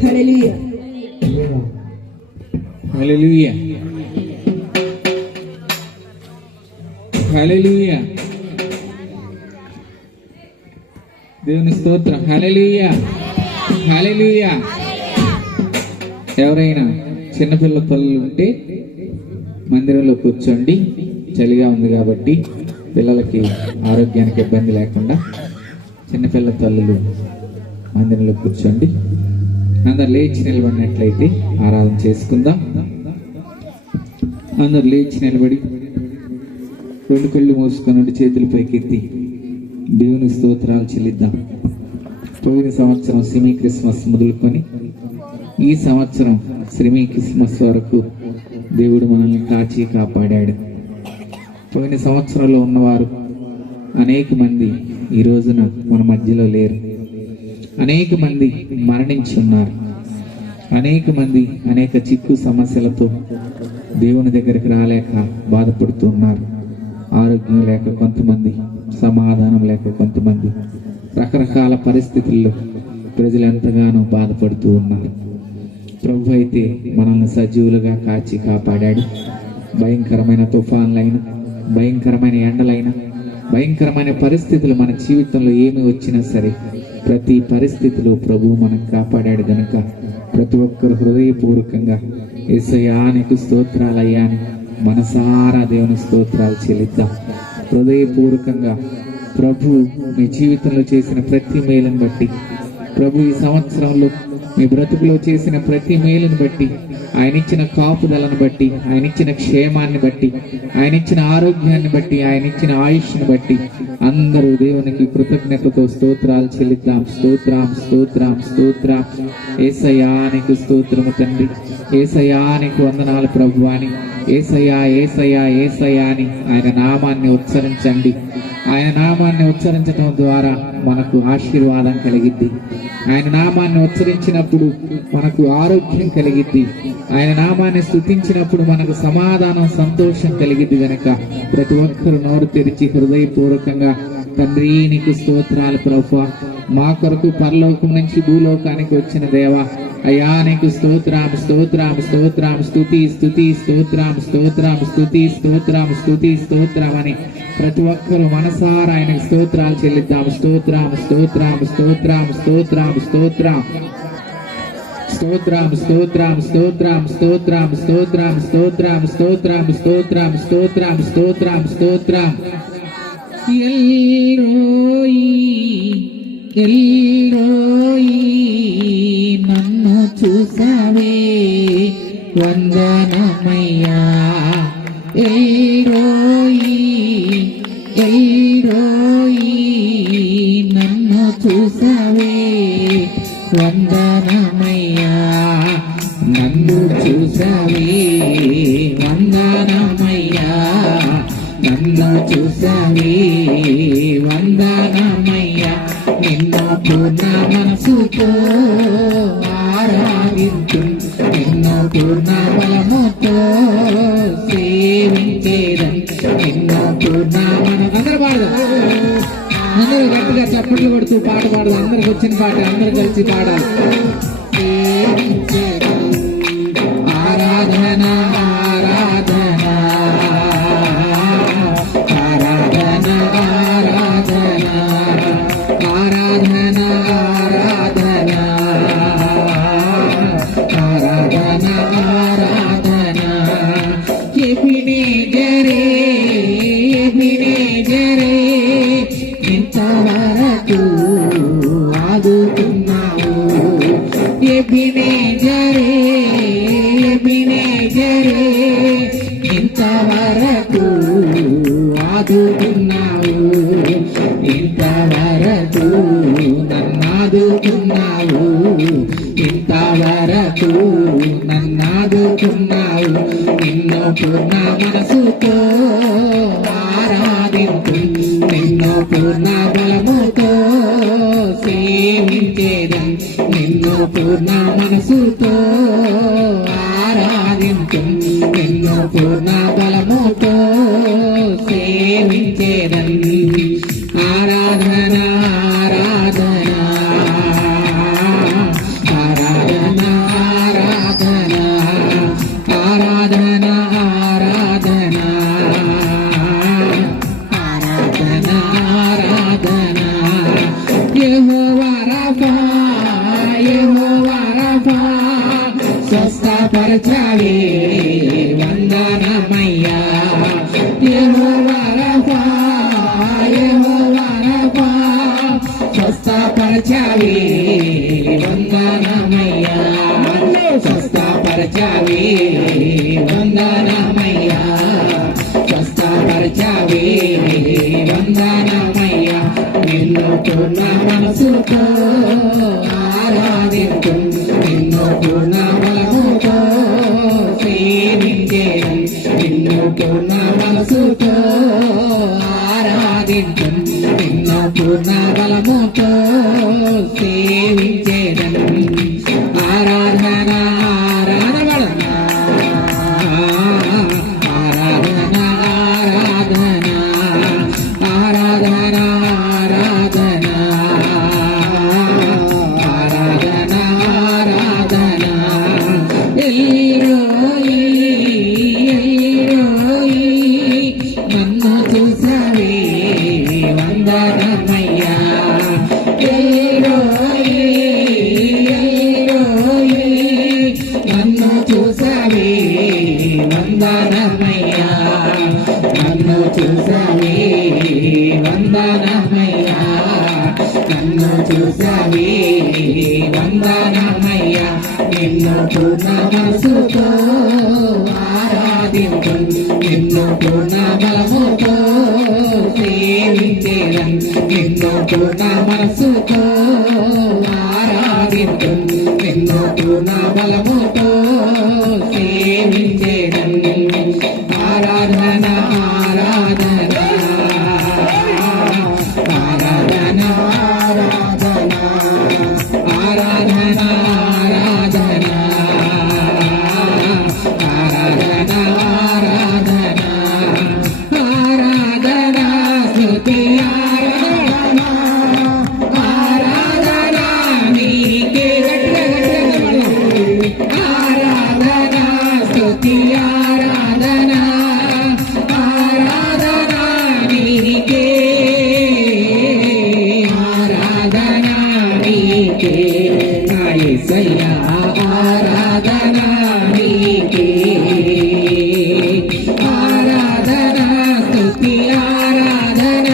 హల్లెలూయా. హల్లెలూయా, హల్లెలూయా. దేవుని స్తోత్రం. హల్లెలూయా, హల్లెలూయా. ఎవరైనా చిన్నపిల్ల తల్లులు ఉంటే మందిరంలో కూర్చోండి. చలిగా ఉంది కాబట్టి పిల్లలకి ఆరోగ్యానికి ఇబ్బంది లేకుండా చిన్నపిల్ల తల్లులు మందిరంలో కూర్చోండి. అందరు లేచి నిలబడినట్లయితే ఆరాధన చేసుకుందాం. అందరు లేచి నిలబడి రెండు కళ్ళు మూసుకొని చేతులు పైకెత్తి దేవుని స్తోత్రాలు చెల్లిద్దాం. పోయిన సంవత్సరం సిమీ క్రిస్మస్ మొదలుకొని ఈ సంవత్సరం శ్రీమీ క్రిస్మస్ వరకు దేవుడు మనల్ని కాచి కాపాడాడు. పోయిన సంవత్సరంలో ఉన్నవారు అనేక మంది ఈ రోజున మన మధ్యలో లేరు. అనేక మంది మరణించి ఉన్నారు. అనేక మంది అనేక చిక్కు సమస్యలతో దేవుని దగ్గరికి రాలేక బాధపడుతూ ఉన్నారు. ఆరోగ్యం లేక కొంతమంది, సమాధానం లేక కొంతమంది, రకరకాల పరిస్థితుల్లో ప్రజలు ఎంతగానో బాధపడుతూ ఉన్నారు. ప్రభు అయితే మనల్ని సజీవులుగా కాచి కాపాడాడు. భయంకరమైన తుఫాన్లైనా, భయంకరమైన ఎండలైనా, భయంకరమైన పరిస్థితులు మన జీవితంలో ఏమి వచ్చినా సరే ప్రతి పరిస్థితిలో ప్రభువు మనకు కాపాడాడు గనుక ప్రతి ఒక్కరు హృదయపూర్వకంగా యేసయ్యా నీకు స్తోత్రాలయ్యా అని మనసారా దేవుని స్తోత్రాలు చెల్లిద్దాం. హృదయపూర్వకంగా ప్రభు మీ జీవితంలో చేసిన ప్రతి మేలును బట్టి, ప్రభు ఈ సంవత్సరంలో మీ బ్రతుకులో చేసిన ప్రతి మేలును బట్టి, ఆయన ఇచ్చిన కాపుదలను బట్టి, ఆయన ఇచ్చిన క్షేమాన్ని బట్టి, ఆయన ఇచ్చిన ఆరోగ్యాన్ని బట్టి, ఆయన ఇచ్చిన ఆయుష్ని బట్టి అందరూ దేవునికి కృతజ్ఞతతో స్తోత్రాలు చెల్లిద్దాం. స్తోత్రం స్తోత్రం స్తోత్రం. యేసయ్యా నీకు స్తోత్రము తండ్రి, యేసయ్యా నీకు వందనాలు ప్రభువా అని యేసయ్యా యేసయ్యా యేసయ్యా అని ఆయన నామాన్ని ఉచ్చరించండి. ఆయన నామాన్ని ఉచ్చరించడం ద్వారా మనకు ఆశీర్వాదం కలిగిద్ది. ఆయన నామాన్ని ఉచ్చరించినప్పుడు మనకు ఆరోగ్యం కలిగిద్ది. ఆయన నామాన్ని స్తుతించినప్పుడు మనకు సమాధానం, సంతోషం కలిగిద్ది. గనక ప్రతి ఒక్కరు నోరు తెరిచి హృదయపూర్వకంగా తండ్రి నీకు స్తోత్రాలు ప్రభువా, మా కొరకు పరలోకం నుంచి భూలోకానికి వచ్చిన దేవా, అయ్యా నీకు స్తోత్రం స్తోత్రం స్తోత్రం, స్తుతి స్తుతి స్తోత్రం స్తోత్రం, స్తుతి స్తోత్రం స్తుతి స్తోత్రం అని ప్రతి ఒక్కరూ మనసారా ఆయనకు స్తోత్రాలు చెల్లిద్దాం. స్తోత్రం స్తోత్రం స్తోత్రం స్తోత్రం స్తోత్రం స్తోత్రం స్తోత్రం స్తోత్రం స్తోత్రం స్తోత్రం స్తోత్రం స్తోత్రం స్తోత్రం స్తోత్రం స్తోత్రం స్తోత్రం. ఎల్రోయి ఎల్రోయి నన్ను చూసావే వందనమయ్యా. ఎల్రోయి ఎల్రోయి నన్ను చూసావే వందనమయ్యా. నన్ను చూసావే వందనమయ్యా. నన్ను చూసావే వందనమయ్యా. నిన్ను పూర్ణ మనసుతో ఆరాధించు, నిన్ను పూర్ణ బలముతో సేవించేదం. నిన్ను పూర్ణ అందరూ పాడదాం, అందరూ గట్టిగా చప్పట్లు కొడుతూ పాట పాడదాం. అందరికి వచ్చిన పాట అందరూ కలిసి పాడాలి. ఆరాధన ఆరాధన ఆరాధన ఆరాధన ఆరాధన ఆరాధన ఆరాధన ఆరాధన. ఎబినేజరే ఎబినేజరే ఇంతవరకు ఆదుకున్నావు. ఎబినేజరే ఎబినేజరే ఇంతవరకు ఆదుకున్నావు. ఇంతవరకు నన్నాదుకున్నావు. ఇంతవరకు నన్నాదుకున్నావు. నిన్ను పూర్ణ మనసుతో ఆరాధించు, నిన్ను పూర్ణ బలముతో సేవించేదం. నిన్ను పూర్ణ మనసుతో ఆరాధించు, నిన్ను పూర్ణ బలముతో సేవించేదం. ఆరాధన ఆరాధన ఆరాధన ఆరాధన ఆరాధన ఆరాధన ఆరాధన ఆరాధన. యెహోవా రఫా యెహోవా రఫా స్వస్థపరచావే వందనమయ్యా. యెహోవా రఫా యెహోవా రఫా స్వస్థపరచావే వందనమయ్యా. స్వస్థపరచావే వందనమయ్యా. స్వస్థపరచావే వందనమయ్యా. నిన్ను పూర్ణ మనసుతో ఆరాధించు, నిన్ను పూర్ణ బలముతో సేవించేదం. నిన్ను పూర్ణ మనసు మనసుతో ఆరాధించను నిన్ను పూర్ణ బలముతో సేవించేదను ఆరాధన ఆరాధన ఆరాధన ఆరాధన ఆరాధన ఆరాధన ఆరాధన ఆరాధన ఎల్రోయి ఎల్రోయి నన్ను చూసావే వందనమయ్యా ఎల్రోయి ఎల్రోయి నన్ను చూసావే వందనమయ్యా నన్ను చూసావే వందనమయ్యా నన్ను చూసావే వందనమయ్యా నిన్ను పూర్ణ మనసుతో ఆరాధించను నిన్ను పూర్ణ బలముతో సేవించేదను నిన్ను పూర్ణ మనసుతో ఆరాధించను నిన్ను పూర్ణ బలముతో సేవించేదను ఆరాధన ఆరాధన ఆరాధన ఆరాధన ఆరాధన ఆరాధన ఆరాధన ఆరాధన స్తుతి ఆరాధన ఆరాధన నీకే ఆరాధన స్తుతి ఆరాధన ఆరాధన నీకే ఆరాధన నీకే నా యేసయ్యా ఆరాధన నీకే ఆరాధన స్తుతి ఆరాధన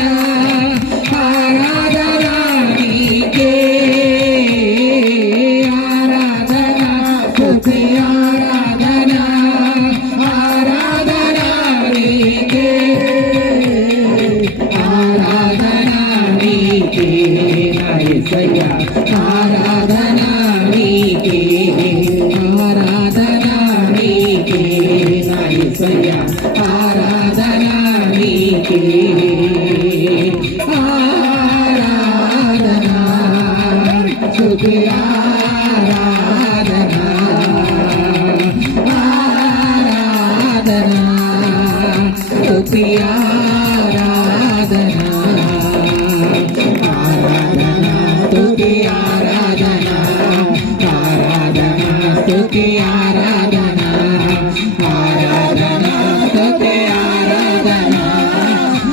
ఆరాధన నీకే ఆరాధన స్తుతి ఆరాధన ఆరాధన నీకే ఆరాధన నీకే నా యేసయ్యా ఆరాధన నీకే ఆరాధన నీకే నా యేసయ్యా ఆరాధన నీకే ఆరాధన స్తుతి ఆరాధన ఆరాధన స్తుతి ఆరాధన ఆరాధన స్తుతి ఆరాధన ఆరాధన స్తుతి ఆరాధన ఆరాధన స్తుతి ఆరాధన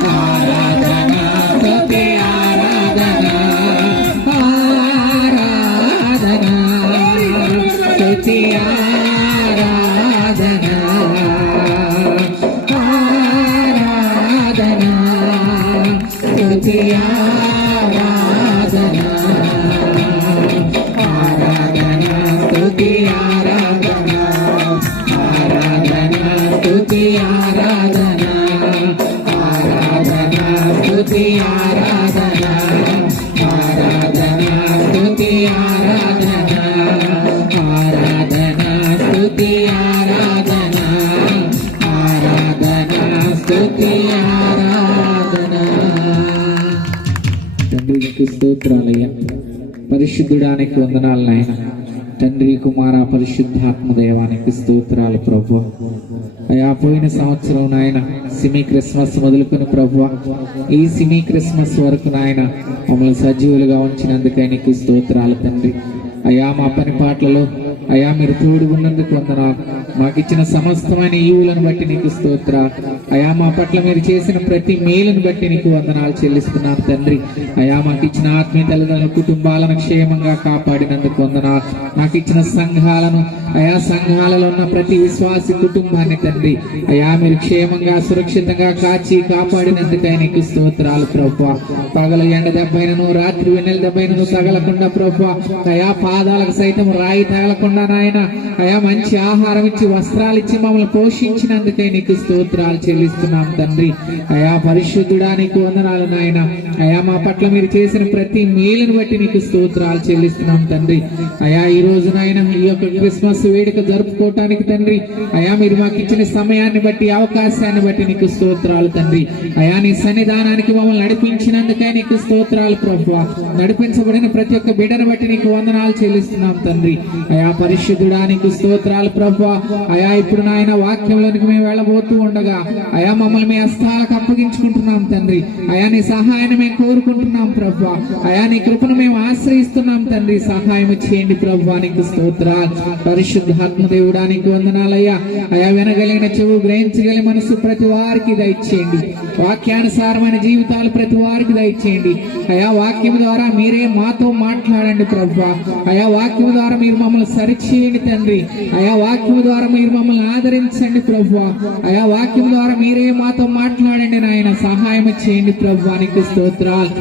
ఆరాధన స్తుతి ఆరాధన ఆరాధన స్తుతి ఆరాధన ఆరాధన స్తుతి ఆరాధన ఆరాధన స్తుతి ఆరాధన ఆరాధన స్తుతి ఆరాధన ఆరాధన స్తుతి ఆరాధన ఆరాధన స్తుతి ఆరాధన ఆరాధన స్తుతి ఆరాధన ఆరాధన స్తుతి ఆరాధన తండ్రి నీకు స్తోత్రాలయ్యా పరిశుద్ధుడానికి వందనాలు నాయన తండ్రి కుమార పరిశుద్ధాత్మ దేవానికి స్తోత్రాలు ప్రభు అయా పోయిన సంవత్సరం నాయన సిమి క్రిస్మస్ మొదలుకొని ప్రభు ఈ సిమి క్రిస్మస్ వరకు నాయన మమ్మల్ని సజీవులుగా ఉంచినందుకై నీకు స్తోత్రాలు తండ్రి అయా మా పని పాటలలో అయా మీరు తోడు ఉన్నందుకు వందనాలు మాకిచ్చిన సమస్తమైన ఈవులను బట్టి నీకు స్తోత్ర అయా మా పట్ల మీరు చేసిన ప్రతి మేలును బట్టి నీకు వందనాలు చెల్లిస్తున్నాను తండ్రి అయా మాకిచ్చిన ఆత్మీయ తల్లిదండ్రుల కుటుంబాలను క్షేమంగా కాపాడినందుకు వందనాలు నాకు ఇచ్చిన సంఘాలను అయా సంఘాలలో ఉన్న ప్రతి విశ్వాసి కుటుంబాన్ని తండ్రి అయా మీరు క్షేమంగా సురక్షితంగా కాచి కాపాడినందుకై నీకు స్తోత్రాలు ప్రభువా పగల ఎండ దెబ్బైనను రాత్రి వెన్నెల దెబ్బైనను తగలకుండా ప్రభువా అయా పాదాలకు సైతం రాయి తగలకుండా లేకుండా నాయన అయా మంచి ఆహారం ఇచ్చి వస్త్రాలు ఇచ్చి మమ్మల్ని పోషించినందుకై నీకు స్తోత్రాలు చెల్లిస్తున్నాం తండ్రి. అయా పరిశుద్ధుడా నీకు వందనాలు నాయన. అయా మా పట్ల మీరు చేసిన ప్రతి మేలును బట్టి నీకు స్తోత్రాలు చెల్లిస్తున్నాం తండ్రి. అయా ఈ రోజు నాయన ఈ యొక్క క్రిస్మస్ వేడుక జరుపుకోవటానికి తండ్రి అయా మీరు మాకు ఇచ్చిన సమయాన్ని బట్టి అవకాశాన్ని బట్టి నీకు స్తోత్రాలు తండ్రి. అయా నీ సన్నిధానానికి మమ్మల్ని నడిపించినందుకై నీకు స్తోత్రాలు ప్రభువా. నడిపించబడిన ప్రతి ఒక్క బిడ్డను బట్టి నీకు వందనాలు చెల్లిస్తున్నాం తండ్రి. అయా పరిశుద్ధుడా నీకు స్తోత్రాలు ప్రభువా. అయా ఇప్పుడు నాయన వాక్యంలోనికి మేము వెళ్ళబోతూ ఉండగా అయా మమ్మల్ని మీ హస్తాలకు అప్పగించుకుంటున్నాం తండ్రి. అయా నీ సహాయాన్ని మేము కోరుకుంటున్నాం ప్రభువా. అయా నీ కృపను మేము ఆశ్రయిస్తున్నాం తండ్రి. సహాయం చేయండి ప్రభువా. నీకు స్తోత్రాలు. పరిశుద్ధాత్మ దేవుడా నీకు వందనాలయ్యా. అయా వినగలిగిన చెవు, గ్రహించగలిగిన మనసు ప్రతి వారికి దయచేయండి. వాక్యానుసారమైన జీవితాలు ప్రతి వారికి దయచేయండి. అయా వాక్యం ద్వారా మీరే మాతో మాట్లాడండి ప్రభువా. అయా వాక్యం ద్వారా మీరు మమ్మల్ని సరిచేయండి తండ్రి. అయా వాక్యం ద్వారా మీరు మమ్మల్ని ఆదరించండి ప్రభువా. అయా వాక్యం ద్వారా మీరే మాతో మాట్లాడండి నాయన. సహాయం చేయండి ప్రభువా. నీకు స్తోత్రాలు.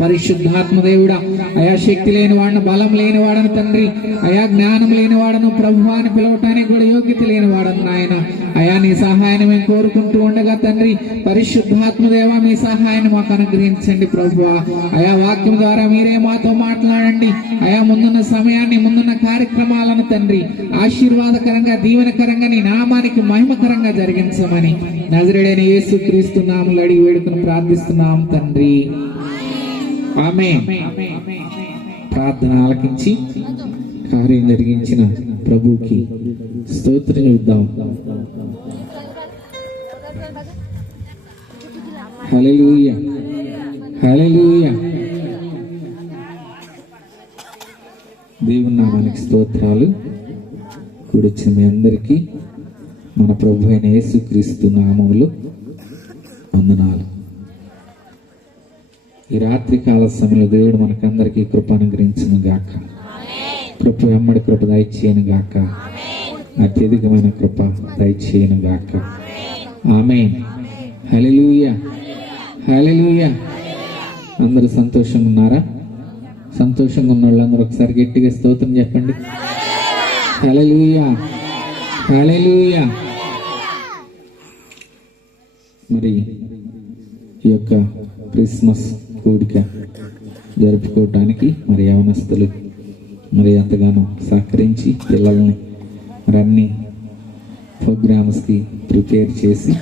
పరిశుద్ధాత్మ దేవుడా అయా శక్తి లేని వాడను, బలం లేని వాడను తండ్రి. అయా జ్ఞానం లేని వాడను, ప్రభువాన్ని పిలవటానికి కూడా యోగ్యత లేని వాడను నాయన. అయా నీ సహాయాన్ని మేము కోరుకుంటూ ఉండగా తండ్రి పరిశుద్ధాత్మ దేవ మీ సహాయాన్ని మాకు అనుగ్రహించండి ప్రభువా. అయా వాక్యం ద్వారా మీరే మాతో మాట్లాడండి. అయా ముందున్న సమయాన్ని, ముందున్న కార్యక్రమాలను తండ్రి ఆశీర్వాదకరంగా, దీవెనకరంగా, నీ నామానికి మహిమకరంగా జరిగించమని నజరేయుడైన యేసుక్రీస్తు నామములో అడిగి వేడుకొని ప్రార్థిస్తున్నాం తండ్రి. ఆమేన్. ప్రార్థన ఆలకించి కార్యం జరిగించిన ప్రభువుకి స్తోత్రం ఇద్దాం. హల్లెలూయా, హల్లెలూయా. దేవుని నామానికి స్తోత్రాలు. కూడొచ్చిన మీ అందరికీ మన ప్రభు అయిన యేసుక్రీస్తు నామములో వందనాలు. ఈ రాత్రి కాల సమయంలో దేవుడు మనకందరికీ కృప అనుగ్రహించును గాక. కృప వెంబడి కృప దయచేయను గాక. అత్యధికమైన కృప దయచేయను గాక. ఆమేన్. హల్లెలూయా, హల్లెలూయా. అందరూ సంతోషంగా ఉన్నారా? సంతోషంగా ఉన్న వాళ్ళందరూ ఒకసారి గట్టిగా స్తోత్రం చెప్పండి. హల్లెలూయా, హల్లెలూయా. మరి ఈ యొక్క క్రిస్మస్ కూడిక జరుపుకోవటానికి మరి యవనస్తులు మరి ఎంతగానో సహకరించి పిల్లల్ని మరి అన్ని ప్రోగ్రామ్స్కి ప్రిపేర్ చేసి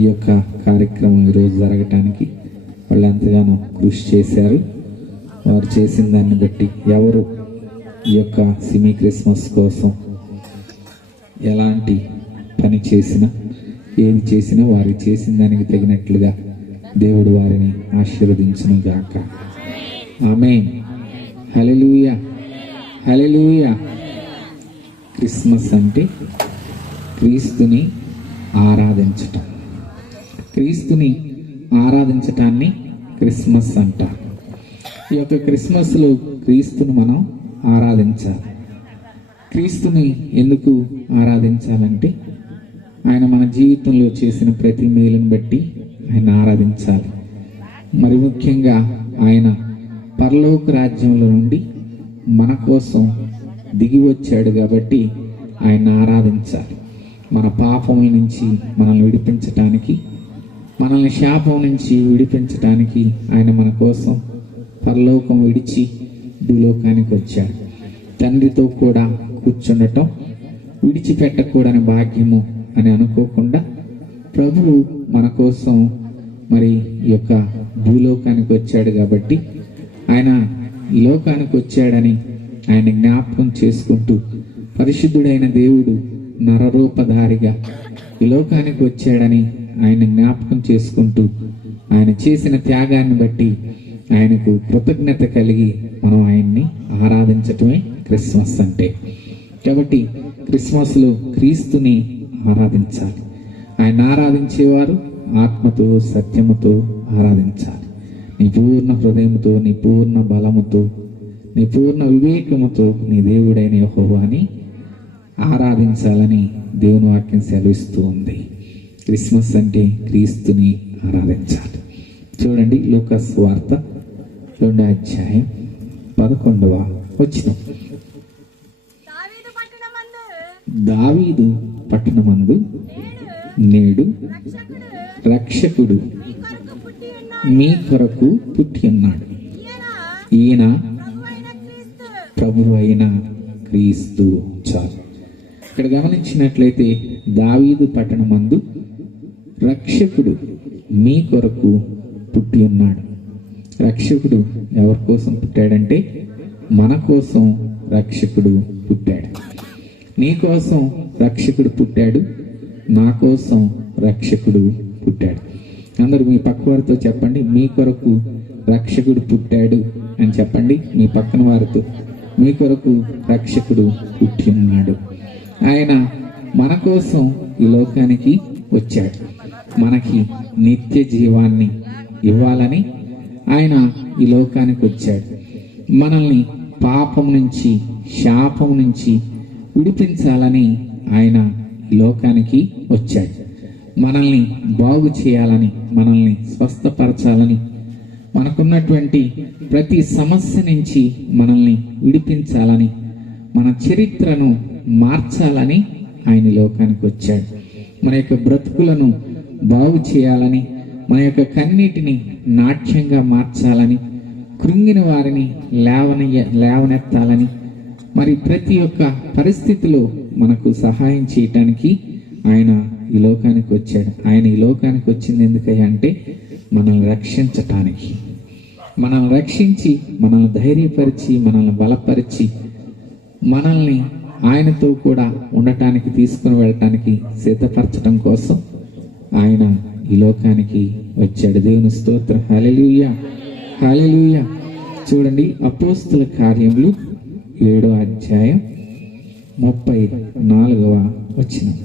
ఈ యొక్క కార్యక్రమం ఈరోజు జరగటానికి వాళ్ళు ఎంతగానో కృషి చేశారు. వారు చేసిన దాన్ని బట్టి ఎవరు ఈ యొక్క సిమీ క్రిస్మస్ కోసం ఎలాంటి పని చేసినా, ఏది చేసినా వారు చేసిన దానికి తగినట్లుగా దేవుడు వారిని ఆశీర్వదించును గాక. ఆమేన్. హల్లెలూయా, హల్లెలూయా. క్రిస్మస్ అంటే క్రీస్తుని ఆరాధించటం. క్రీస్తుని ఆరాధించటాన్ని క్రిస్మస్ అంటారు. ఈ యొక్క క్రిస్మస్లో క్రీస్తుని మనం ఆరాధించాలి. క్రీస్తుని ఎందుకు ఆరాధించాలంటే ఆయన మన జీవితంలో చేసిన ప్రతి మేలును బట్టి ఆయన ఆరాధించాలి. మరి ముఖ్యంగా ఆయన పరలోక రాజ్యంలో నుండి మన కోసం దిగి వచ్చాడు కాబట్టి ఆయన ఆరాధించాలి. మన పాపం నుంచి మనల్ని విడిపించటానికి, మనల్ని శాపం నుంచి విడిపించటానికి ఆయన మన కోసం పరలోకం విడిచి భూలోకానికి వచ్చాడు. తండ్రితో కూడా కూర్చుండటం విడిచిపెట్టకూడని భాగ్యము అని అనుకోకుండా ప్రభువు మన కోసం మరి ఈ యొక్క భూలోకానికి వచ్చాడు కాబట్టి ఆయన ఈ లోకానికి వచ్చాడని ఆయన జ్ఞాపకం చేసుకుంటూ పరిశుద్ధుడైన దేవుడు నరరూపధారిగా ఈ లోకానికి వచ్చాడని ఆయన జ్ఞాపకం చేసుకుంటూ ఆయన చేసిన త్యాగాన్ని బట్టి ఆయనకు కృతజ్ఞత కలిగి మనం ఆయన్ని ఆరాధించటమే క్రిస్మస్ అంటే. కాబట్టి క్రిస్మస్లో క్రీస్తుని ఆరాధించాలి. ఆయన ఆరాధించేవారు ఆత్మతో సత్యముతో ఆరాధించాలి. నీ పూర్ణ హృదయంతో, నీ పూర్ణ బలముతో, నీ పూర్ణ వివేకముతో నీ దేవుడైన యెహోవాని ఆరాధించాలని దేవుని వాక్యం సెలవిస్తూ ఉంది. క్రిస్మస్ అంటే క్రీస్తుని ఆరాధించాలి. చూడండి లూకా సువార్త 2వ అధ్యాయం 11వ వచనం. దావీదు పట్టణమందు నేడు రక్షకుడు మీ కొరకు పుట్టి ఉన్నాడు. ఈయన ప్రభువు అయిన క్రీస్తు. చాలు. ఇక్కడ గమనించినట్లయితే దావీదు పట్టణమందు రక్షకుడు మీ కొరకు పుట్టి ఉన్నాడు. రక్షకుడు ఎవరి కోసం పుట్టాడంటే మన కోసం రక్షకుడు పుట్టాడు. నీ కోసం రక్షకుడు పుట్టాడు, నా కోసం రక్షకుడు పుట్టాడు. అందరూ మీ పక్క వారితో చెప్పండి, మీ కొరకు రక్షకుడు పుట్టాడు అని చెప్పండి. మీ పక్కన వారితో, మీ కొరకు రక్షకుడు పుట్టి ఉన్నాడు. ఆయన మన కోసం ఈ లోకానికి వచ్చాడు. మనకి నిత్య జీవాన్ని ఇవ్వాలని ఆయన ఈ లోకానికి వచ్చాడు. మనల్ని పాపం నుంచి, శాపం నుంచి విడిపించాలని ఆయన ఈ లోకానికి వచ్చాడు. మనల్ని బాగు చేయాలని, మనల్ని స్వస్థపరచాలని, మనకున్నటువంటి ప్రతి సమస్య నుంచి మనల్ని విడిపించాలని, మన చరిత్రను మార్చాలని ఆయన ఈ లోకానికి వచ్చాడు. మన యొక్క బ్రతుకులను బాగు చేయాలని, మన యొక్క కన్నీటిని నాట్యంగా మార్చాలని, కృంగిన వారిని లేవనెత్తాలని, మరి ప్రతి ఒక్క పరిస్థితిలో మనకు సహాయం చేయటానికి ఆయన ఈ లోకానికి వచ్చాడు. ఆయన ఈ లోకానికి వచ్చింది ఎందుకయ్యా అంటే మనల్ని రక్షించటానికి. మనల్ని రక్షించి, మనల్ని ధైర్యపరిచి, మనల్ని బలపరిచి, మనల్ని ఆయనతో కూడా ఉండటానికి, తీసుకుని వెళ్ళటానికి సిద్ధపరచడం కోసం ఆయన ఈ లోకానికి వచ్చాడు. దేవుని స్తోత్రం. హల్లెలూయా, హల్లెలూయా. చూడండి, అపోస్తుల కార్యములు 7వ అధ్యాయం 34వ వచనం.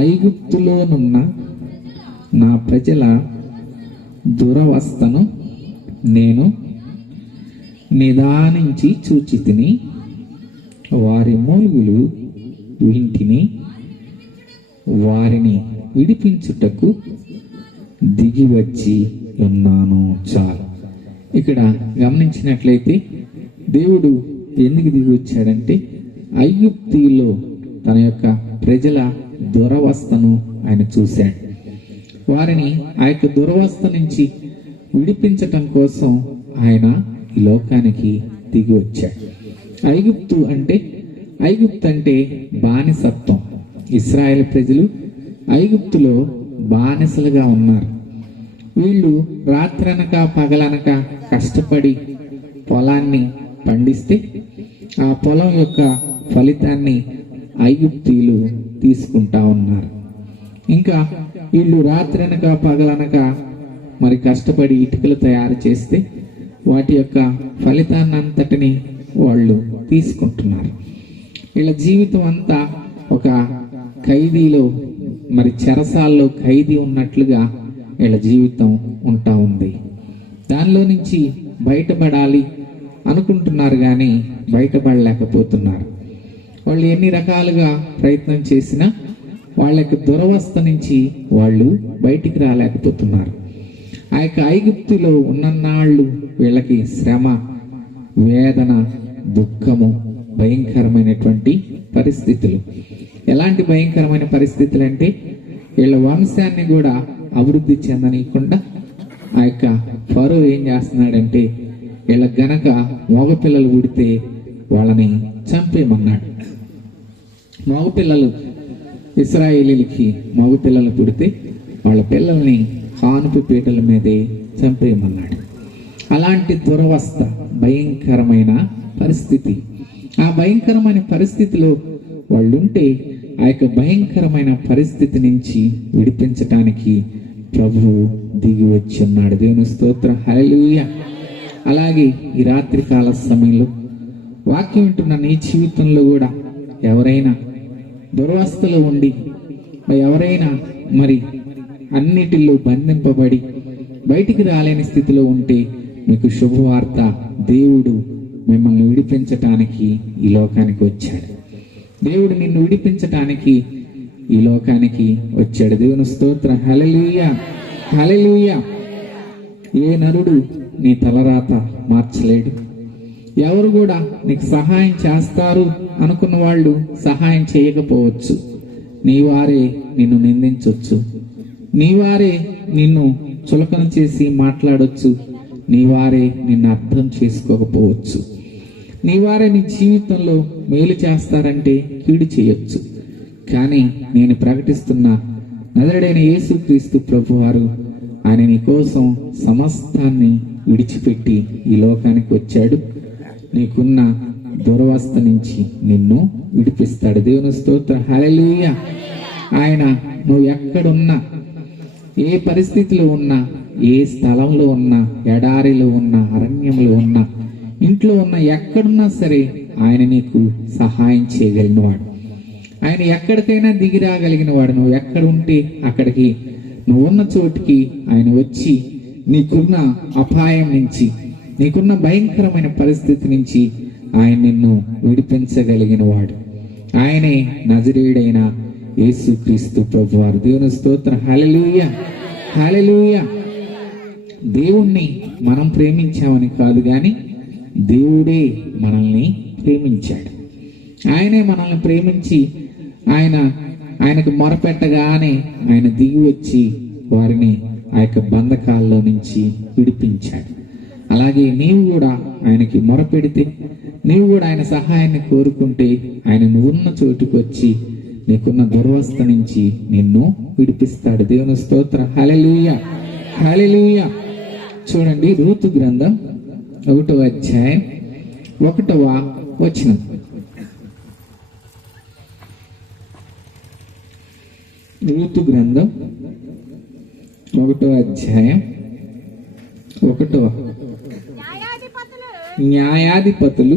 ఐగుప్తులోనున్న నా ప్రజల దురవస్థను నేను నిదానించి చూచితిని, వారి మూలుగులు వింటిని, వారిని విడిపించుటకు దిగివచ్చి ఉన్నాను. చాలు. ఇక్కడ గమనించినట్లయితే దేవుడు ఎందుకు దిగి వచ్చాడంటే ఐగుప్తులో తన యొక్క ప్రజల దురవస్థను ఆయన చూశాడు. వారిని ఆ యొక్క దురవస్థ నుంచి విడిపించటం కోసం ఆయన ఈ లోకానికి దిగి వచ్చాడు. ఐగుప్తు అంటే బానిసత్వం. ఇశ్రాయేలు ప్రజలు ఐగుప్తులో బానిసలుగా ఉన్నారు. వీళ్ళు రాత్రనక పగలనక కష్టపడి పొలాన్ని పండిస్తే ఆ పొలం యొక్క ఫలితాన్ని ఐగుప్తీయులు తీసుకుంటా ఉన్నారు. ఇంకా వీళ్ళు రాత్రనక పగలనక మరి కష్టపడి ఇటుకలు తయారు చేస్తే వాటి యొక్క ఫలితాన్ని అంతటిని వాళ్ళు తీసుకుంటున్నారు. వీళ్ళ జీవితం అంతా ఒక ఖైదీలో, మరి చెరసాల్లో ఖైదీ ఉన్నట్లుగా వీళ్ళ జీవితం ఉంటా ఉంది. దానిలో నుంచి బయటపడాలి అనుకుంటున్నారు కానీ బయటపడలేకపోతున్నారు. వాళ్ళు ఎన్ని రకాలుగా ప్రయత్నం చేసినా వాళ్ళ యొక్క దురవస్థ నుంచి వాళ్ళు బయటికి రాలేకపోతున్నారు. ఆ యొక్క ఐగుప్తులో ఉన్ననాళ్ళు వీళ్ళకి శ్రమ, వేదన, దుఃఖము, భయంకరమైనటువంటి పరిస్థితులు. ఎలాంటి భయంకరమైన పరిస్థితులు అంటే వీళ్ళ వంశాన్ని కూడా అభివృద్ధి చెందనీయకుండా ఆ యొక్క ఫరో ఏం చేస్తున్నాడంటే వీళ్ళ గనక మగపిల్లలు పుడితే వాళ్ళని చంపేయమన్నాడు. మగపిల్లలు, ఇశ్రాయేలీలకి మగపిల్లలు పుడితే వాళ్ళ పిల్లల్ని కానుపు పీటల మీదే చంపేయమన్నాడు. అలాంటి దురవస్థ, భయంకరమైన పరిస్థితి. ఆ భయంకరమైన పరిస్థితిలో వాళ్ళుంటే ఆ యొక్క భయంకరమైన పరిస్థితి నుంచి విడిపించటానికి ప్రభువు దిగి వచ్చి ఉన్నాడు. దేవుని స్తోత్రం. హల్లెలూయా. అలాగే ఈ రాత్రి కాల సమయంలో వాక్యం వింటున్న నీ జీవితంలో కూడా ఎవరైనా దురవస్థలో ఉండి, ఎవరైనా మరి అన్నిటిలో బంధింపబడి బయటికి రాలేని స్థితిలో ఉంటే మీకు శుభవార్త, దేవుడు మిమ్మల్ని విడిపించటానికి ఈ లోకానికి వచ్చాడు. దేవుడు నిన్ను విడిపించటానికి ఈ లోకానికి వచ్చాడు. దేవుని స్తోత్రం. హల్లెలూయా, హల్లెలూయా. ఏ నరుడు నీ తలరాత మార్చలేడు, ఎవరు కూడా నీకు సహాయం చేస్తారు అనుకున్న వాళ్ళు సహాయం చేయకపోవచ్చు. నీ వారే నిన్ను నిందించవచ్చు, నీ వారే నిన్ను చులకన చేసి మాట్లాడొచ్చు, నీ వారే నిన్ను అర్థం చేసుకోకపోవచ్చు, నీ వారే నీ జీవితంలో మేలు చేస్తారంటే కీడు చేయొచ్చు. కానీ నేను ప్రకటిస్తున్న నజరేయుడైన యేసుక్రీస్తు ప్రభువారు ఆయన నీ కోసం సమస్తాన్ని విడిచిపెట్టి ఈ లోకానికి వచ్చాడు. నీకున్న దురవస్థ నుంచి నిన్ను విడిపిస్తాడు. దేవుని స్తోత్రం, హల్లెలూయా. ఆయన నువ్వు ఎక్కడున్నా, ఏ పరిస్థితిలో ఉన్నా, ఏ స్థలంలో ఉన్నా, ఎడారిలో ఉన్నా, అరణ్యంలో ఉన్నా, ఇంట్లో ఉన్నా, ఎక్కడున్నా సరే ఆయన నీకు సహాయం చేయగలిగిన వాడు. ఆయన ఎక్కడికైనా దిగి రాగలిగిన వాడు. నువ్వు ఎక్కడ ఉంటే అక్కడికి, నువ్వు ఉన్న చోటికి ఆయన వచ్చి నీకున్న అపాయం నుంచి, నీకున్న భయంకరమైన పరిస్థితి నుంచి ఆయన నిన్ను విడిపించగలిగిన వాడు. ఆయనే నజరేయుడైన యేసుక్రీస్తు ప్రభువారు. దేవుని స్తోత్రం, హల్లెలూయా, హల్లెలూయా. దేవుణ్ణి మనం ప్రేమించామని కాదు కానీ దేవుడే మనల్ని ప్రేమించాడు. ఆయనే మనల్ని ప్రేమించి ఆయనకు మొరపెట్టగానే ఆయన దిగి వచ్చి వారిని ఆ యొక్క బంధకాల్లో నుంచి విడిపించాడు. అలాగే నీవు కూడా ఆయనకి మొరపెడితే, నీవు కూడా ఆయన సహాయాన్ని కోరుకుంటే ఆయన నువ్వున్న చోటుకు వచ్చి నీకున్న దుర్వస్థ నుంచి నిన్ను విడిపిస్తాడు. దేవుని స్తోత్రం, హల్లెలూయా, హల్లెలూయా. చూడండి, రూతు గ్రంథం 1వ అధ్యాయం 1వ వచనం. రూతు గ్రంథం 1వ అధ్యాయం 1వ. న్యాయాధిపతులు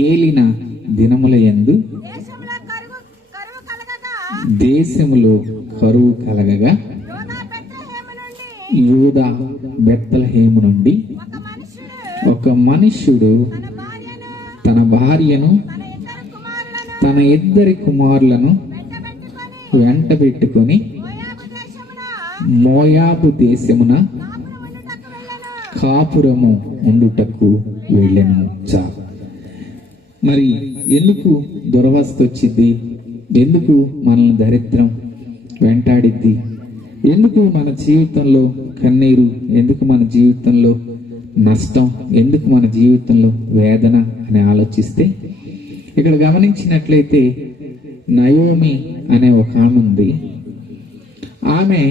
ఏలిన దినముల యందు దేశములో కరువు కలగగా యూదా బెత్లెహేము నుండి ఒక మనుష్యుడు తన భార్యను తన 2 కుమారులను వెంట పెట్టుకొని మోయాబు దేశమున కాపురము ఉండుటకు వెళ్ళెను. మరి ఎందుకు దురవస్థ వచ్చింది? ఎందుకు మనల్ని దరిద్రం వెంటాడిద్ది? ఎందుకు మన జీవితంలో కన్నీరు? ఎందుకు మన జీవితంలో నష్టం? ఎందుకు మన జీవితంలో వేదన అని ఆలోచిస్తే, ఇక్కడ గమనించినట్లయితే నయోమి అనే ఒక ఆమె ఉంది. ఆమె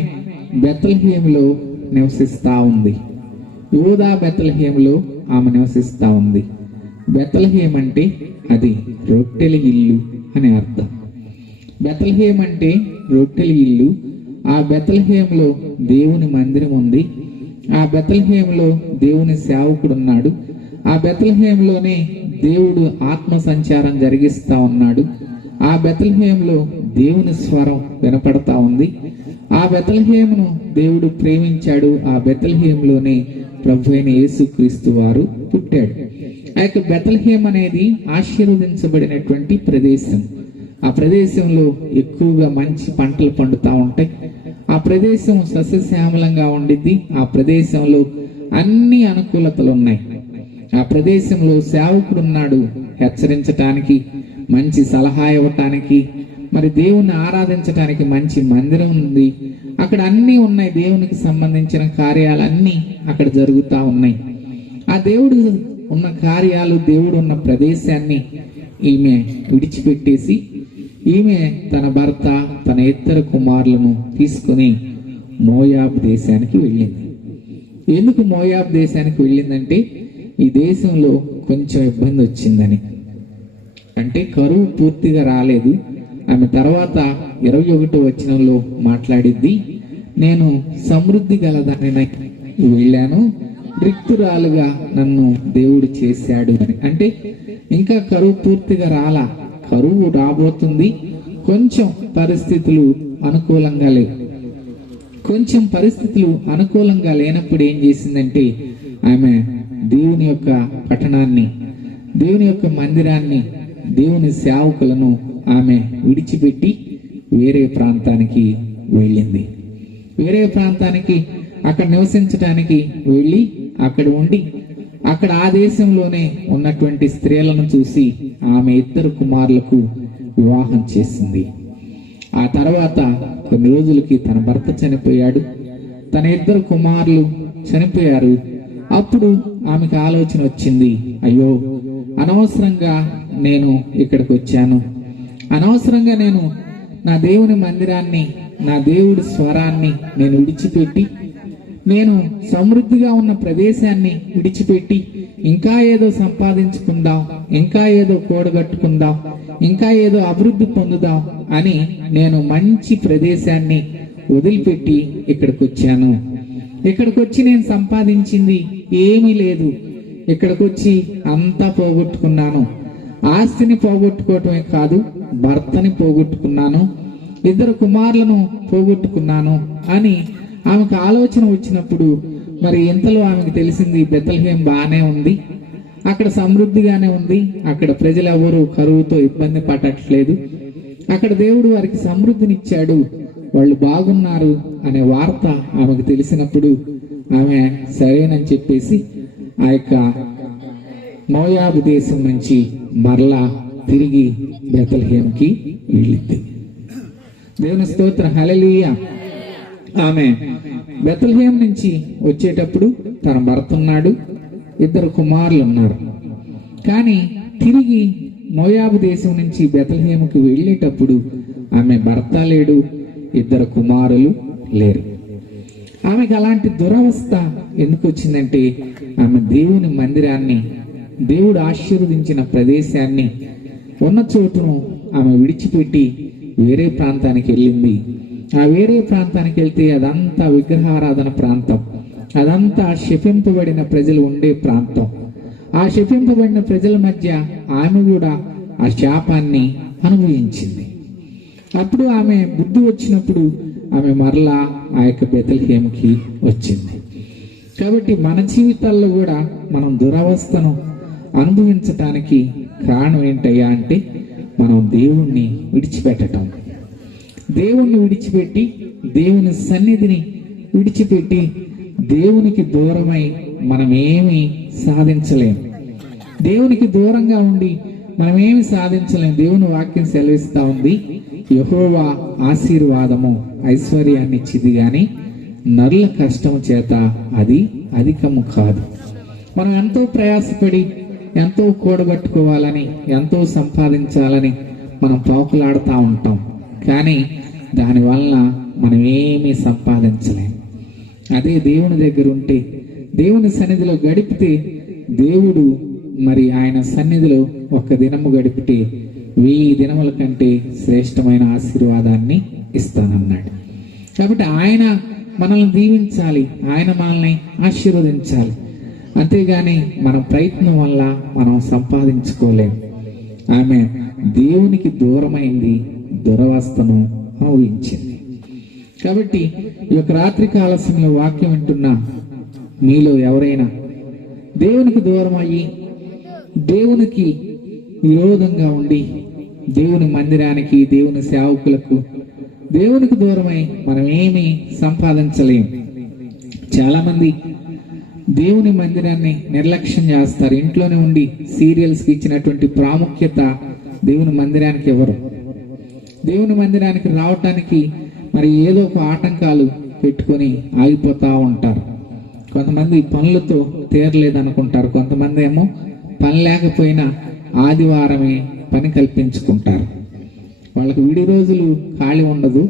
బెత్లెహేములో నివసిస్తా ఉంది. యూదా బెత్లెహేములో ఆమె నివసిస్తా ఉంది. బెత్లెహేమ్ అంటే అది రొట్టెల ఇల్లు అని అర్థం. బెత్లెహేమ్ అంటే రొట్టెల ఇల్లు. ఆ బెత్లెహేములో దేవుని మందిరం ఉంది. ఆ బెత్లెహేములో దేవుని సేవకుడు ఉన్నాడు. ఆ బెత్లెహేములోనే దేవుడు ఆత్మ సంచారం జరిగిస్తా ఉన్నాడు. ఆ బెత్లెహేములో దేవుని స్వరం వినపడతా ఉంది. ఆ బెత్లెహేమును దేవుడు ప్రేమించాడు. ఆ బెత్లెహేములోనే ప్రభు అయిన యేసుక్రీస్తు వారు పుట్టాడు. ఆ యొక్క బెత్లెహేమ్ అనేది ఆశీర్వదించబడినటువంటి ప్రదేశం. ఆ ప్రదేశంలో ఎక్కువగా మంచి పంటలు పండుతా ఉంటాయి. ఆ ప్రదేశం సస్యశ్యామలంగా ఉండిద్ది. ఆ ప్రదేశంలో అన్ని అనుకూలతలు ఉన్నాయి. ఆ ప్రదేశంలో సేవకుడు ఉన్నాడు, హెచ్చరించటానికి, మంచి సలహా ఇవ్వటానికి, మరి దేవుణ్ణి ఆరాధించటానికి మంచి మందిరం ఉంది. అక్కడ అన్నీ ఉన్నాయి. దేవునికి సంబంధించిన కార్యాలన్నీ అక్కడ జరుగుతూ ఉన్నాయి. ఆ దేవుడు ఉన్న కార్యాలు, దేవుడు ఉన్న ప్రదేశాన్ని ఈమె విడిచిపెట్టేసి ఈమె తన భర్త, తన 2 కుమారులను తీసుకుని మోయాబు దేశానికి వెళ్ళింది. ఎందుకు మోయాబు దేశానికి వెళ్ళిందంటే, ఈ దేశంలో కొంచెం ఇబ్బంది వచ్చిందని. అంటే కరువు పూర్తిగా రాలేదు. ఆమె తర్వాత 21వ వచనంలో మాట్లాడిద్ది, నేను సమృద్ధి గలదానినై వెళ్ళాను, రిక్తురాలుగా నన్ను దేవుడు చేశాడు అని. అంటే ఇంకా కరువు పూర్తిగా రాలా, కరువు రాబోతుంది. కొంచెం పరిస్థితులు అనుకూలంగా లేవు. కొంచెం పరిస్థితులు అనుకూలంగా లేనప్పుడు ఏం చేసిందంటే, ఆమె దేవుని యొక్క పట్టణాన్ని, దేవుని యొక్క మందిరాన్ని, దేవుని సేవకులను ఆమె విడిచిపెట్టి వేరే ప్రాంతానికి వెళ్ళింది. వేరే ప్రాంతానికి అక్కడ నివసించడానికి వెళ్ళి అక్కడ ఉండి అక్కడ ఆ దేశంలోనే ఉన్నటువంటి స్త్రీలను చూసి ఆమె 2 కుమారులకు వివాహం చేసింది. ఆ తర్వాత కొన్ని రోజులకి తన భర్త చనిపోయాడు, తన 2 కుమారులు చనిపోయారు. అప్పుడు ఆమెకు ఆలోచన వచ్చింది, అయ్యో అనవసరంగా నేను ఇక్కడికి వచ్చాను, అనవసరంగా నేను నా దేవుని మందిరాన్ని, నా దేవుడి స్వరాన్ని నేను విడిచిపెట్టి, నేను సమృద్ధిగా ఉన్న ప్రదేశాన్ని విడిచిపెట్టి ఇంకా ఏదో సంపాదించుకుందాం, ఇంకా ఏదో కూడగట్టుకుందాం, ఇంకా ఏదో అభివృద్ధి పొందుదాం అని నేను మంచి ప్రదేశాన్ని వదిలిపెట్టి ఇక్కడికి వచ్చాను. ఇక్కడికి వచ్చి నేను సంపాదించింది ఏమీ లేదు. ఇక్కడికి వచ్చి అంతా పోగొట్టుకున్నాను. ఆస్తిని పోగొట్టుకోవటమే కాదు, భర్తని పోగొట్టుకున్నాను, 2 కుమారులను పోగొట్టుకున్నాను అని ఆమెకు ఆలోచన వచ్చినప్పుడు, మరి ఇంతలో ఆమెకు తెలిసింది బెత్లెహేం బాగానే ఉంది, అక్కడ సమృద్ధిగానే ఉంది, అక్కడ ప్రజలు ఎవరు కరువుతో ఇబ్బంది పడట్లేదు, అక్కడ దేవుడు వారికి సమృద్ధినిచ్చాడు, వాళ్ళు బాగున్నారు అనే వార్త ఆమెకు తెలిసినప్పుడు ఆమె సరేనని చెప్పేసి ఆ యొక్క మోయాబు దేశం నుంచి మరలా తిరిగి బెత్లెహేంకి వెళ్ళింది. దేవుని స్తోత్రం, హల్లెలూయా. ఆమె బెత్లెహేం నుంచి వచ్చేటప్పుడు తన భర్త ఉన్నాడు, 2 కుమారులు ఉన్నారు. కానీ తిరిగి మోయాబు దేశం నుంచి బెత్లెహేముకి వెళ్ళేటప్పుడు ఆమె భర్త లేడు, 2 కుమారులు లేరు. ఆమెకు అలాంటి దురవస్థ ఎందుకు వచ్చిందంటే, ఆమె దేవుని మందిరాన్ని, దేవుడు ఆశీర్వదించిన ప్రదేశాన్ని, ఉన్న చోటును ఆమె విడిచిపెట్టి వేరే ప్రాంతానికి వెళ్ళింది. ఆ వేరే ప్రాంతానికి వెళ్తే అదంతా విగ్రహారాధన ప్రాంతం, అదంతా శపింపబడిన ప్రజలు ఉండే ప్రాంతం. ఆ శపింపబడిన ప్రజల మధ్య ఆమె కూడా ఆ శాపాన్ని అనుభవించింది. అప్పుడు ఆమె బుద్ధి వచ్చినప్పుడు ఆమె మరలా ఆ యొక్క బెత్లెహేంకి వచ్చింది. కాబట్టి మన జీవితాల్లో కూడా మనం దురవస్థను అనుభవించటానికి కారణం ఏంటయ్యా అంటే, మనం దేవుణ్ణి విడిచిపెట్టటం. దేవుణ్ణి విడిచిపెట్టి, దేవుని సన్నిధిని విడిచిపెట్టి, దేవునికి దూరమై మనం ఏమీ సాధించలేం. దేవునికి దూరంగా ఉండి మనం ఏమి సాధించలేం. దేవుని వాక్యం సెలవిస్తా ఉంది, యెహోవా ఆశీర్వాదము ఐశ్వర్యాన్ని ఇచ్చిది గాని నరుల కష్టము చేత అది అధికము కాదు. మనం ఎంతో ప్రయాసపడి, ఎంతో కూడగట్టుకోవాలని, ఎంతో సంపాదించాలని మనం పాకులాడుతూ ఉంటాం. కానీ దానివల్ల మనం ఏమీ సంపాదించలేం. అదే దేవుని దగ్గర ఉంటే, దేవుని సన్నిధిలో గడిపితే, దేవుడు మరి ఆయన సన్నిధిలో 1 దినము గడిపితే 1000 దినముల కంటే శ్రేష్టమైన ఆశీర్వాదాన్ని ఇస్తానన్నాడు. కాబట్టి ఆయన మనల్ని దీవించాలి, ఆయన మనల్ని ఆశీర్వదించాలి. అంతేగాని మన ప్రయత్నం వల్ల మనం సంపాదించుకోలేం. ఆమె దేవునికి దూరమైంది, దురవస్థను అనుభవించింది. కాబట్టి ఈ యొక్క రాత్రి కాల సమయంలో వాక్యం వింటున్న మీలో ఎవరైనా దేవునికి దూరం అయ్యి, దేవునికి విరోధంగా ఉండి, దేవుని మందిరానికి, దేవుని సేవకులకు, దేవునికి దూరమై మనం ఏమీ సంపాదించలేం. చాలా మంది దేవుని మందిరాన్ని నిర్లక్ష్యం చేస్తారు. ఇంట్లోనే ఉండి సీరియల్స్కి ఇచ్చినటువంటి ప్రాముఖ్యత దేవుని మందిరానికి ఇవ్వరు. దేవుని మందిరానికి రావటానికి మరి ఏదో ఒక ఆటంకాలు పెట్టుకొని ఆగిపోతా ఉంటారు. కొంతమంది పనులతో తీరలేదనుకుంటారు, కొంతమంది ఏమో పని లేకపోయినా ఆదివారమే పని కల్పించుకుంటారు. వాళ్ళకి విడి రోజులు ఖాళీ ఉండదు.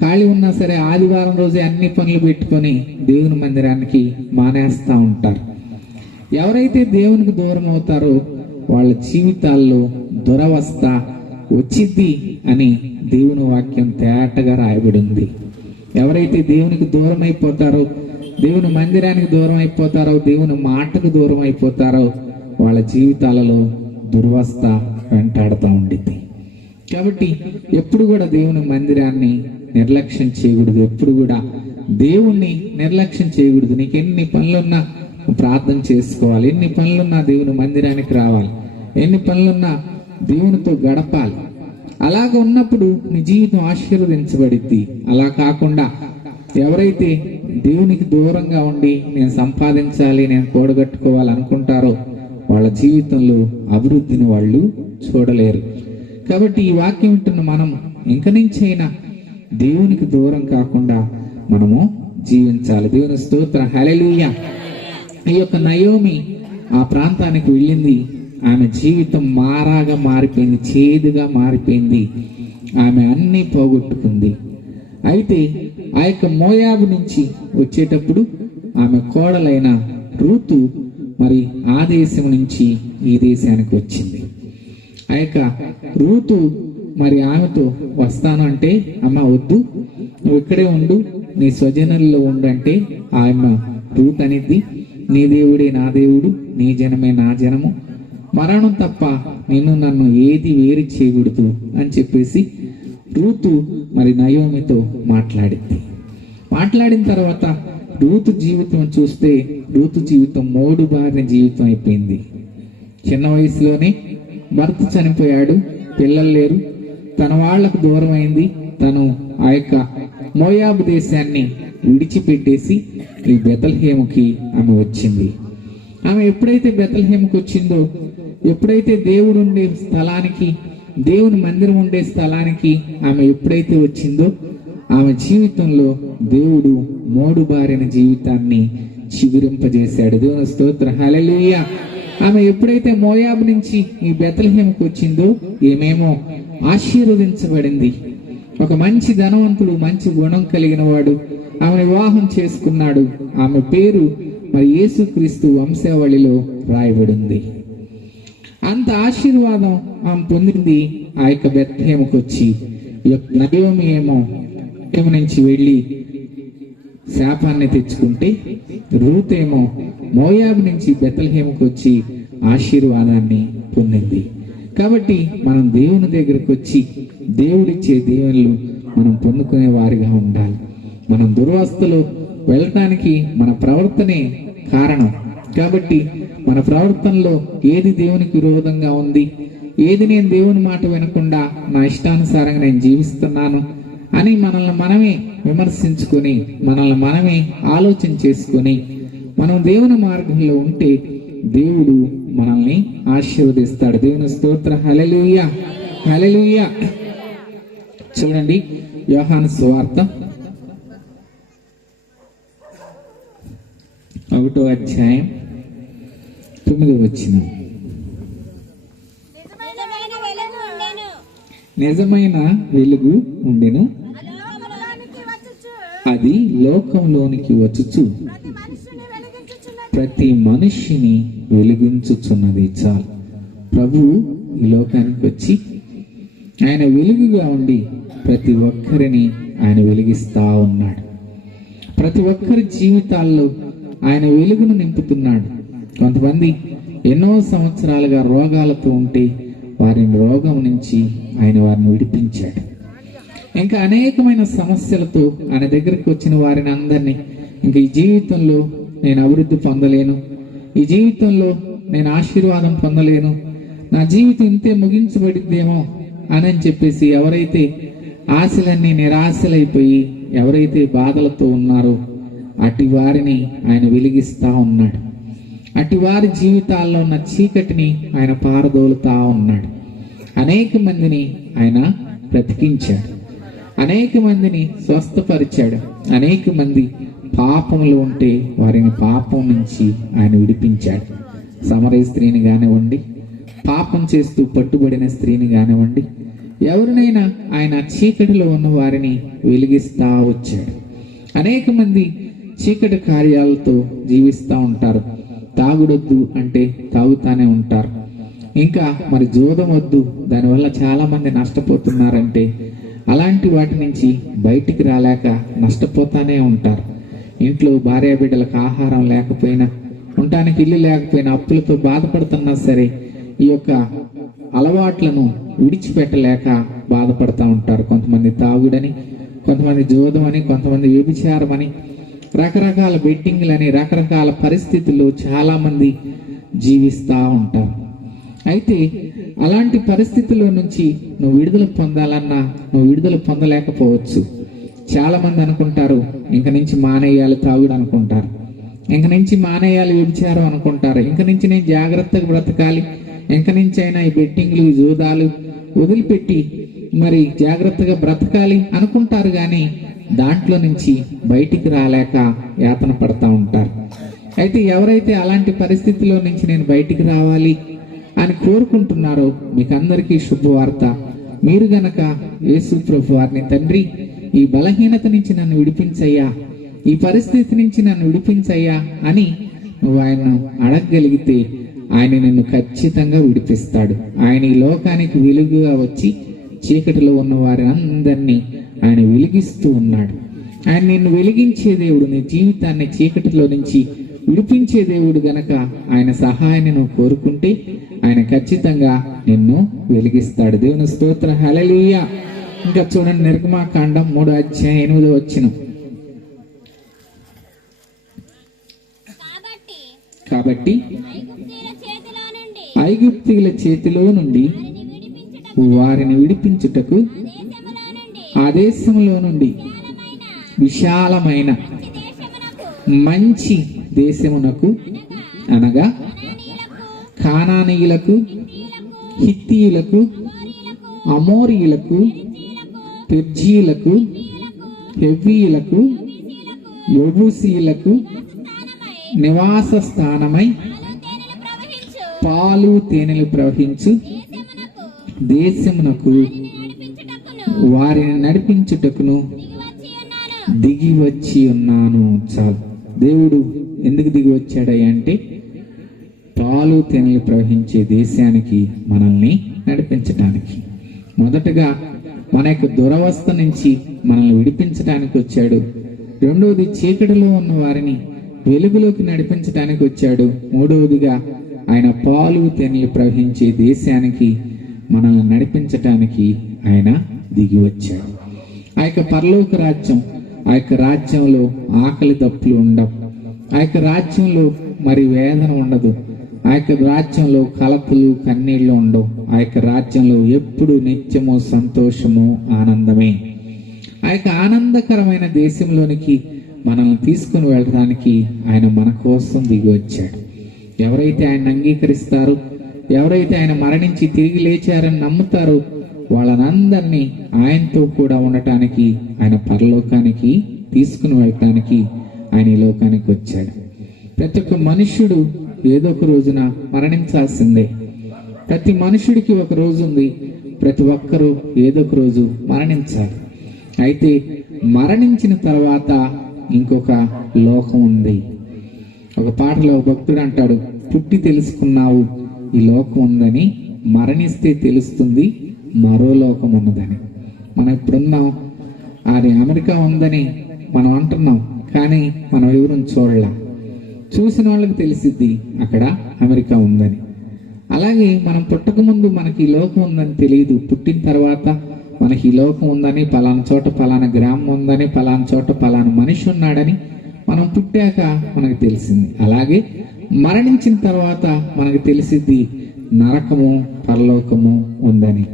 ఖాళీ ఉన్నా సరే ఆదివారం రోజే అన్ని పనులు పెట్టుకొని దేవుని మందిరానికి మానేస్తూ ఉంటారు. ఎవరైతే దేవునికి దూరం అవుతారో వాళ్ళ జీవితాల్లో దురవస్థ వచ్చిద్ది అని దేవుని వాక్యం తేటగా రాయబడి ఉంది. ఎవరైతే దేవునికి దూరం అయిపోతారో, దేవుని మందిరానికి దూరం అయిపోతారో, దేవుని మాటకు దూరం అయిపోతారో వాళ్ళ జీవితాలలో దుర్వస్థ వెంటాడుతూ ఉండిద్ది. కాబట్టి ఎప్పుడు కూడా దేవుని మందిరాన్ని నిర్లక్ష్యం చేయకూడదు. ఎప్పుడు కూడా దేవుణ్ణి నిర్లక్ష్యం చేయకూడదు. నీకు ఎన్ని పనులున్నా ప్రార్థన చేసుకోవాలి, ఎన్ని పనులున్నా దేవుని మందిరానికి రావాలి, ఎన్ని పనులున్నా దేవునితో గడపాలి. అలాగ ఉన్నప్పుడు నీ జీవితం ఆశీర్వదించబడిద్ది. అలా కాకుండా ఎవరైతే దేవునికి దూరంగా ఉండి నేను సంపాదించాలి, నేను కూడగట్టుకోవాలి అనుకుంటారో వాళ్ళ జీవితంలో అభివృద్ధిని వాళ్ళు చూడలేరు. కాబట్టి ఈ వాక్యం వింటున్న మనం ఇంక నుంచైనా దేవునికి దూరం కాకుండా మనము జీవించాలి. దేవుని స్తోత్రం, హల్లెలూయా. ఈ యొక్క నయోమి ఆ ప్రాంతానికి వెళ్ళింది. ఆమె జీవితం మారాగా మారిపోయింది, చేదుగా మారిపోయింది. ఆమె అన్నీ పోగొట్టుకుంది. అయితే ఆ యొక్క మోయాబు నుంచి వచ్చేటప్పుడు ఆమె కోడలైన రూతు మరి ఆ దేశం నుంచి ఈ దేశానికి వచ్చింది. ఆ యొక్క రూతు మరి ఆమెతో వస్తాను అంటే, అమ్మ వద్దు, నువ్వు ఇక్కడే ఉండు, నీ స్వజనుల్లో ఉండంటే ఆమె రూత్ అనేది, నీ దేవుడే నా దేవుడు, నీ జనమే నా జనము, మరణం తప్ప నిన్ను నన్ను ఏది వేరు చేయకూడదు అని చెప్పేసి రూతు మరి నయోమితో మాట్లాడింది. మాట్లాడిన తర్వాత రూతు జీవితం చూస్తే రూతు జీవితం మోడు బారిన జీవితం అయిపోయింది. చిన్న వయసులోనే భర్త చనిపోయాడు, పిల్లలు లేరు, తన వాళ్లకు దూరం అయింది. తను ఆ యొక్క మోయాబు దేశాన్ని విడిచిపెట్టేసి ఈ బెతల్హేముకి ఆమె వచ్చింది. ఆమె ఎప్పుడైతే బెతల్హేముకి వచ్చిందో, ఎప్పుడైతే దేవుడు ఉండే స్థలానికి, దేవుని మందిరం ఉండే స్థలానికి ఆమె ఎప్పుడైతే వచ్చిందో, ఆమె జీవితంలో దేవుడు మోడు బారిన జీవితాన్ని చిగురింపజేశాడు. దేవుని స్తోత్రం, హల్లెలూయా. ఆమె ఎప్పుడైతే మోయాబు నుంచి ఈ బెతల్హేముకి వచ్చిందో, ఏమేమో ఆశీర్వదించబడింది. ఒక మంచి ధనవంతుడు, మంచి గుణం కలిగిన వాడు ఆమె వివాహం చేసుకున్నాడు. ఆమె పేరు మరి యేసుక్రీస్తు వంశావళిలో రాయబడింది. అంత ఆశీర్వాదం ఆమె పొందింది. ఆ యొక్క బెత్లెహేముకు వచ్చి నయోమి ఏమో నుంచి వెళ్ళి శాపాన్ని తెచ్చుకుంటే, రూత్ ఏమో మోయాబు నుంచి బెతల్హేముకు వచ్చి ఆశీర్వాదాన్ని పొందింది. కాబట్టి మనం దేవుని దగ్గరకు వచ్చి దేవుడిచ్చే దీవెనలు మనం పొందుకునే వారిగా ఉండాలి. మనం దుర్వస్థలో వెళ్ళటానికి మన ప్రవర్తనే కారణం. కాబట్టి మన ప్రవర్తనలో ఏది దేవునికి విరోధంగా ఉంది, ఏది నేను దేవుని మాట వినకుండా నా ఇష్టానుసారంగా నేను జీవిస్తున్నాను అని మనల్ని మనమే విమర్శించుకొని, మనల్ని మనమే ఆలోచన చేసుకొని మనం దేవుని మార్గంలో ఉంటే దేవుడు మనల్ని ఆశీర్వదిస్తాడు. దేవుని స్తోత్రం, హల్లెలూయా, హల్లెలూయా. చూడండి, యోహాను సువార్త 1వ అధ్యాయం 9వ వచనం. నిజమైన వెలుగు ఉండెను, అది లోకంలోనికి వచ్చుచు ప్రతి మనిషిని వెలిగించుచున్నది. చాలు. ప్రభువు ఈ లోకానికి వచ్చి ఆయన వెలుగుగా ఉండి ప్రతి ఒక్కరిని ఆయన వెలిగిస్తా ఉన్నాడు. ప్రతి ఒక్కరి జీవితాల్లో ఆయన వెలుగును నింపుతున్నాడు. కొంతమంది ఎన్నో సంవత్సరాలుగా రోగాలతో ఉంటే వారిని రోగం నుంచి ఆయన వారిని విడిపించాడు. ఇంకా అనేకమైన సమస్యలతో ఆయన దగ్గరికి వచ్చిన వారిని అందరినీ, ఇంకా ఈ జీవితంలో నేను అభివృద్ధి పొందలేను, ఈ జీవితంలో నేను ఆశీర్వాదం పొందలేను, నా జీవితం ఇంతే ముగించబడిద్దేమో అని చెప్పేసి ఎవరైతే ఆశలన్నీ నిరాశలైపోయి ఎవరైతే బాధలతో ఉన్నారో అటు వారిని ఆయన వెలిగిస్తా ఉన్నాడు. అటు వారి జీవితాల్లో ఉన్న చీకటిని ఆయన పారదోలుతా ఉన్నాడు. అనేక మందిని ఆయన బ్రతికించాడు, అనేక మందిని స్వస్థపరిచాడు. అనేక మంది పాపములు ఉంటే వారిని పాపం నుంచి ఆయన విడిపించాడు. సమరయ స్త్రీని కానివ్వండి, పాపం చేస్తూ పట్టుబడిన స్త్రీని కానివ్వండి, ఎవరినైనా ఆయన చీకటిలో ఉన్న వారిని వెలిగిస్తా వచ్చాడు. అనేక మంది చీకటి కార్యాలతో జీవిస్తూ ఉంటారు. తాగుడొద్దు అంటే తాగుతానే ఉంటారు. ఇంకా మరి జూదం వద్దు, దానివల్ల చాలా మంది నష్టపోతున్నారంటే అలాంటి వాటి నుంచి బయటికి రాలేక నష్టపోతానే ఉంటారు. ఇంట్లో భార్య బిడ్డలకు ఆహారం లేకపోయినా, ఉండటానికి ఇల్లు లేకపోయినా, అప్పులతో బాధపడుతున్నా సరే ఈ యొక్క అలవాట్లను విడిచిపెట్టలేక బాధపడతా ఉంటారు. కొంతమంది తాగుడని, కొంతమంది జూదం అని, కొంతమంది వ్యభిచారం అని, రకరకాల బెట్టింగ్లని, రకరకాల పరిస్థితుల్లో చాలా మంది జీవిస్తూ ఉంటారు. అయితే అలాంటి పరిస్థితుల్లో నుంచి నువ్వు విడుదల పొందాలన్నా నువ్వు విడుదల పొందలేకపోవచ్చు. చాలా మంది అనుకుంటారు ఇంక నుంచి మానేయాలి తాగుడు అనుకుంటారు, ఇంక నుంచి మానేయాలి వ్యభిచారం అనుకుంటారు, ఇంక నుంచి నేను జాగ్రత్తగా బ్రతకాలి, ఇంక నుంచి అయినా ఈ బెట్టింగ్లు జూదాలు వదిలిపెట్టి మరి జాగ్రత్తగా బ్రతకాలి అనుకుంటారు. కానీ దాంట్లో నుంచి బయటికి రాలేక యాతన పడతా ఉంటారు. అయితే ఎవరైతే అలాంటి పరిస్థితిలో నుంచి నేను బయటికి రావాలి అని కోరుకుంటున్నారో మీకు అందరికీ శుభవార్త. మీరు గనక యేసు ప్రభు వారిని, తండ్రి ఈ బలహీనత నుంచి నన్ను విడిపించయ్యా, ఈ పరిస్థితి నుంచి నన్ను విడిపించయ్యా అని నువ్వు ఆయన్ను అడగగలిగితే ఆయన నిన్ను ఖచ్చితంగా విడిపిస్తాడు. ఆయన ఈ లోకానికి వెలుగుగా వచ్చి చీకటిలో ఉన్న వారిని అందరినీ ఆయన వెలిగిస్తూ ఉన్నాడు. ఆయన నిన్ను వెలిగించే దేవుడు, నీ జీవితాన్ని చీకటిలో నుంచి విడిపించే దేవుడు గనక ఆయన సహాయాన్ని నువ్వు కోరుకుంటే ఆయన ఖచ్చితంగా నిన్ను వెలిగిస్తాడు. దేవుని స్తోత్రం, హల్లెలూయా. ఇంకా చూడండి, నిర్గమాకాండం 3:8 కాబట్టి ఐగుప్తీయుల చేతిలో నుండి వారిని విడిపించుటకు ఆ దేశంలో నుండి విశాలమైన మంచి దేశమునకు, అనగా కానానీయులకు, హిత్తీయులకు, అమోరీయులకు, పెర్జీయులకు, హెవ్వీయులకు, యెబూసీయులకు నివాస స్థానమై పాలు తేనెలు ప్రవహించు దేశమునకు వారిని నడిపించుటకును దిగి వచ్చి ఉన్నాను. చాలు. దేవుడు ఎందుకు దిగి వచ్చాడంటే పాలు తేనెలు ప్రవహించే దేశానికి మనల్ని నడిపించటానికి. మొదటగా మన యొక్క దురవస్థ నుంచి మనల్ని విడిపించడానికి వచ్చాడు. రెండవది చీకటిలో ఉన్న వారిని వెలుగులోకి నడిపించడానికి వచ్చాడు. మూడవదిగా ఆయన పాలు తేనెలు ప్రవహించే దేశానికి మనల్ని నడిపించటానికి ఆయన దిగి వచ్చాడు. ఆ యొక్క పరలోక రాజ్యం, ఆ యొక్క రాజ్యంలో ఆకలి దప్పులు ఉండవు, ఆ యొక్క రాజ్యంలో మరి వేదన ఉండదు, ఆ యొక్క రాజ్యంలో కలతలు కన్నీళ్లు ఉండవు, ఆ యొక్క రాజ్యంలో ఎప్పుడు నిత్యము సంతోషము ఆనందమే. ఆ యొక్క ఆనందకరమైన దేశంలోనికి మనల్ని తీసుకుని వెళ్ళడానికి ఆయన మన కోసం దిగి వచ్చాడు. ఎవరైతే ఆయన అంగీకరిస్తారో, ఎవరైతే ఆయన మరణించి తిరిగి లేచారని నమ్ముతారో వాళ్ళనందరినీ ఆయనతో కూడా ఉండటానికి, ఆయన పరలోకానికి తీసుకుని వెళ్ళటానికి ఆయన ఈ లోకానికి వచ్చాడు. ప్రతి ఒక్క మనుష్యుడు ఏదో ఒక రోజున మరణించాల్సిందే. ప్రతి మనుషుడికి ఒక రోజు ఉంది. ప్రతి ఒక్కరూ ఏదో ఒక రోజు మరణించాలి. అయితే మరణించిన తర్వాత ఇంకొక లోకం ఉంది. ఒక పాటలో భక్తుడు అంటాడు, పుట్టి తెలుసుకున్నావు ఈ లోకం ఉందని, మరణిస్తే తెలుస్తుంది మరో లోకం ఉన్నదని. మనం ఇప్పుడున్నాం, అది అమెరికా ఉందని మనం అంటున్నాం, కానీ మనం ఎవరిని చూడలా. చూసిన వాళ్ళకి తెలిసిద్ది అక్కడ అమెరికా ఉందని. అలాగే మనం పుట్టక ముందు మనకి ఈ లోకం ఉందని తెలియదు. పుట్టిన తర్వాత మనకి ఈ లోకం ఉందని, పలానా చోట పలానా గ్రామం ఉందని, పలానా చోట పలానా మనిషి ఉన్నాడని మనం పుట్టాక మనకు తెలిసింది. అలాగే మరణించిన తర్వాత మనకు తెలిసిద్ది నరకము పరలోకము ఉందని.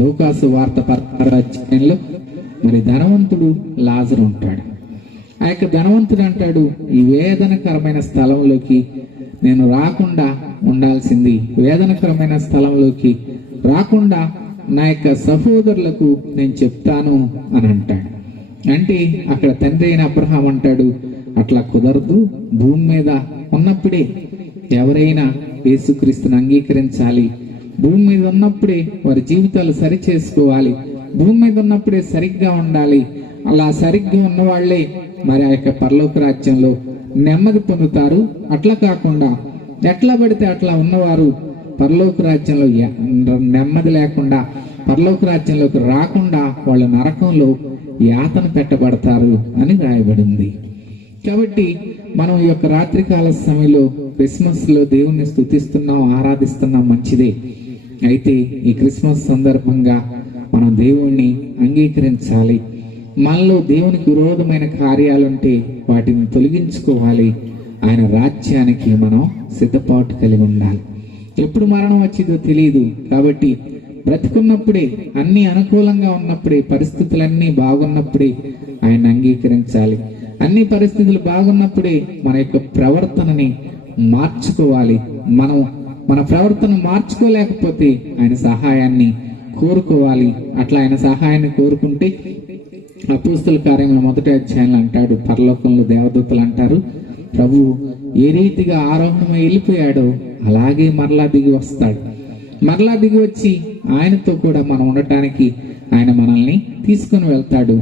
లూకాసు వార్త 16వ అధ్యాయంలో మరి ధనవంతుడు లాజరు ఉంటాడు. ఆ యొక్క ధనవంతుడు అంటాడు, ఈ వేదనకరమైన స్థలంలోకి నేను రాకుండా ఉండాల్సింది, వేదనకరమైన స్థలంలోకి రాకుండా నా యొక్క సహోదరులకు నేను చెప్తాను అని అంటాడు. అంటే అక్కడ తండ్రి అయిన అబ్రహాం అంటాడు, అట్లా కుదరదు, భూమి మీద ఉన్నప్పుడే ఎవరైనా యేసుక్రీస్తుని అంగీకరించాలి, భూమి మీద ఉన్నప్పుడే వారి జీవితాలు సరి చేసుకోవాలి, భూమి మీద ఉన్నప్పుడే సరిగ్గా ఉండాలి. అలా సరిగ్గా ఉన్న వాళ్లే మరి ఆ యొక్క పరలోక రాజ్యంలో నెమ్మది పొందుతారు. అట్లా కాకుండా ఎట్లా పడితే అట్లా ఉన్నవారు పరలోక రాజ్యంలో నెమ్మది లేకుండా పరలోక రాజ్యంలోకి రాకుండా వాళ్ళు నరకంలో యాతన పెట్టబడతారు అని రాయబడింది. కాబట్టి మనం ఈ యొక్క రాత్రికాల సమయంలో క్రిస్మస్ లో దేవుణ్ణి స్తుతిస్తున్నాం, ఆరాధిస్తున్నాం, మంచిదే. అయితే ఈ క్రిస్మస్ సందర్భంగా మనం దేవుణ్ణి అంగీకరించాలి. మనలో దేవునికి విరోధమైన కార్యాలుంటే వాటిని తొలగించుకోవాలి. ఆయన రాజ్యానికి మనం సిద్ధపాటు కలిగి ఉండాలి. ఎప్పుడు మరణం వచ్చిందో తెలియదు. కాబట్టి బ్రతుకున్నప్పుడే, అన్ని అనుకూలంగా ఉన్నప్పుడే, పరిస్థితులన్నీ బాగున్నప్పుడే ఆయన అంగీకరించాలి. అన్ని పరిస్థితులు బాగున్నప్పుడే మన యొక్క ప్రవర్తనని మార్చుకోవాలి. మన ప్రవర్తన మార్చుకోలేకపోతే ఆయన సహాయాన్ని కోరుకోవాలి. అట్లా ఆయన సహాయాన్ని కోరుకుంటే అపోస్తల కార్యముల 1వ అధ్యాయంలో అంటాడు, పరలోకంలో దేవదూతలు అంటారు, ప్రభు ఏ రీతిగా ఆరోహణమై వెళ్ళిపోయాడో అలాగే మరలా దిగి వస్తాడు. మరలా దిగి వచ్చి ఆయనతో కూడా మనం ఉండటానికి ఆయన మనల్ని తీసుకుని వెళ్తాడు.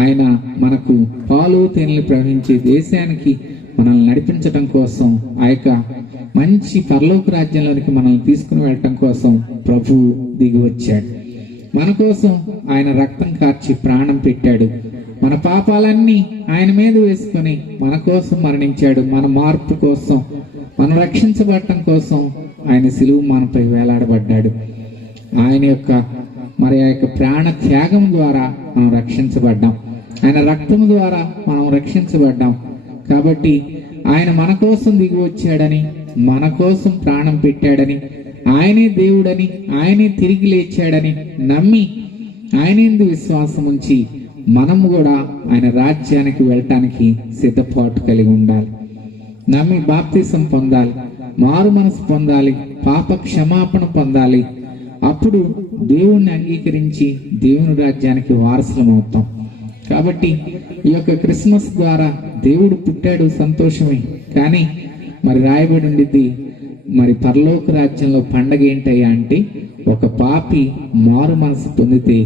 ఆయన మనకు పాలు తేనెలు ప్రవహించే దేశానికి మనల్ని నడిపించటం కోసం, ఆ యొక్క మంచి పరలోక రాజ్యంలోనికి మనల్ని తీసుకుని వెళ్ళటం కోసం ప్రభు దిగి వచ్చాడు. మన కోసం ఆయన రక్తం కార్చి ప్రాణం పెట్టాడు. మన పాపాలన్నీ ఆయన మీద వేసుకొని మన కోసం మరణించాడు. మన మార్పు కోసం, మనం రక్షించబడటం కోసం ఆయన సిలువ మనపై వేలాడబడ్డాడు. ఆయన యొక్క ఆ యొక్క ప్రాణ త్యాగం ద్వారా మనం రక్షించబడ్డాం. ఆయన రక్తం ద్వారా మనం రక్షించబడ్డాం. కాబట్టి ఆయన మన కోసం దిగి వచ్చాడని, మన కోసం ప్రాణం పెట్టాడని, ఆయనే దేవుడని, ఆయనే తిరిగి లేచాడని నమ్మి ఆయనేందు విశ్వాసం ఉంచి మనము కూడా ఆయన రాజ్యానికి వెళ్ళటానికి సిద్ధపాటు కలిగి ఉండాలి. నమ్మి బాప్తిసం పొందాలి, మారు మనసు పొందాలి, పాప క్షమాపణ పొందాలి. అప్పుడు దేవుణ్ణి అంగీకరించి దేవుని రాజ్యానికి వారసులం అవుతాం. కాబట్టి ఈ యొక్క క్రిస్మస్ ద్వారా దేవుడు పుట్టాడు, సంతోషమే. కానీ మరి రాయబడి ఉండిద్ది, మరి పరలోక రాజ్యంలో పండగ ఏంటయ్యా అంటే, ఒక పాపి మారు మనసు పొందితే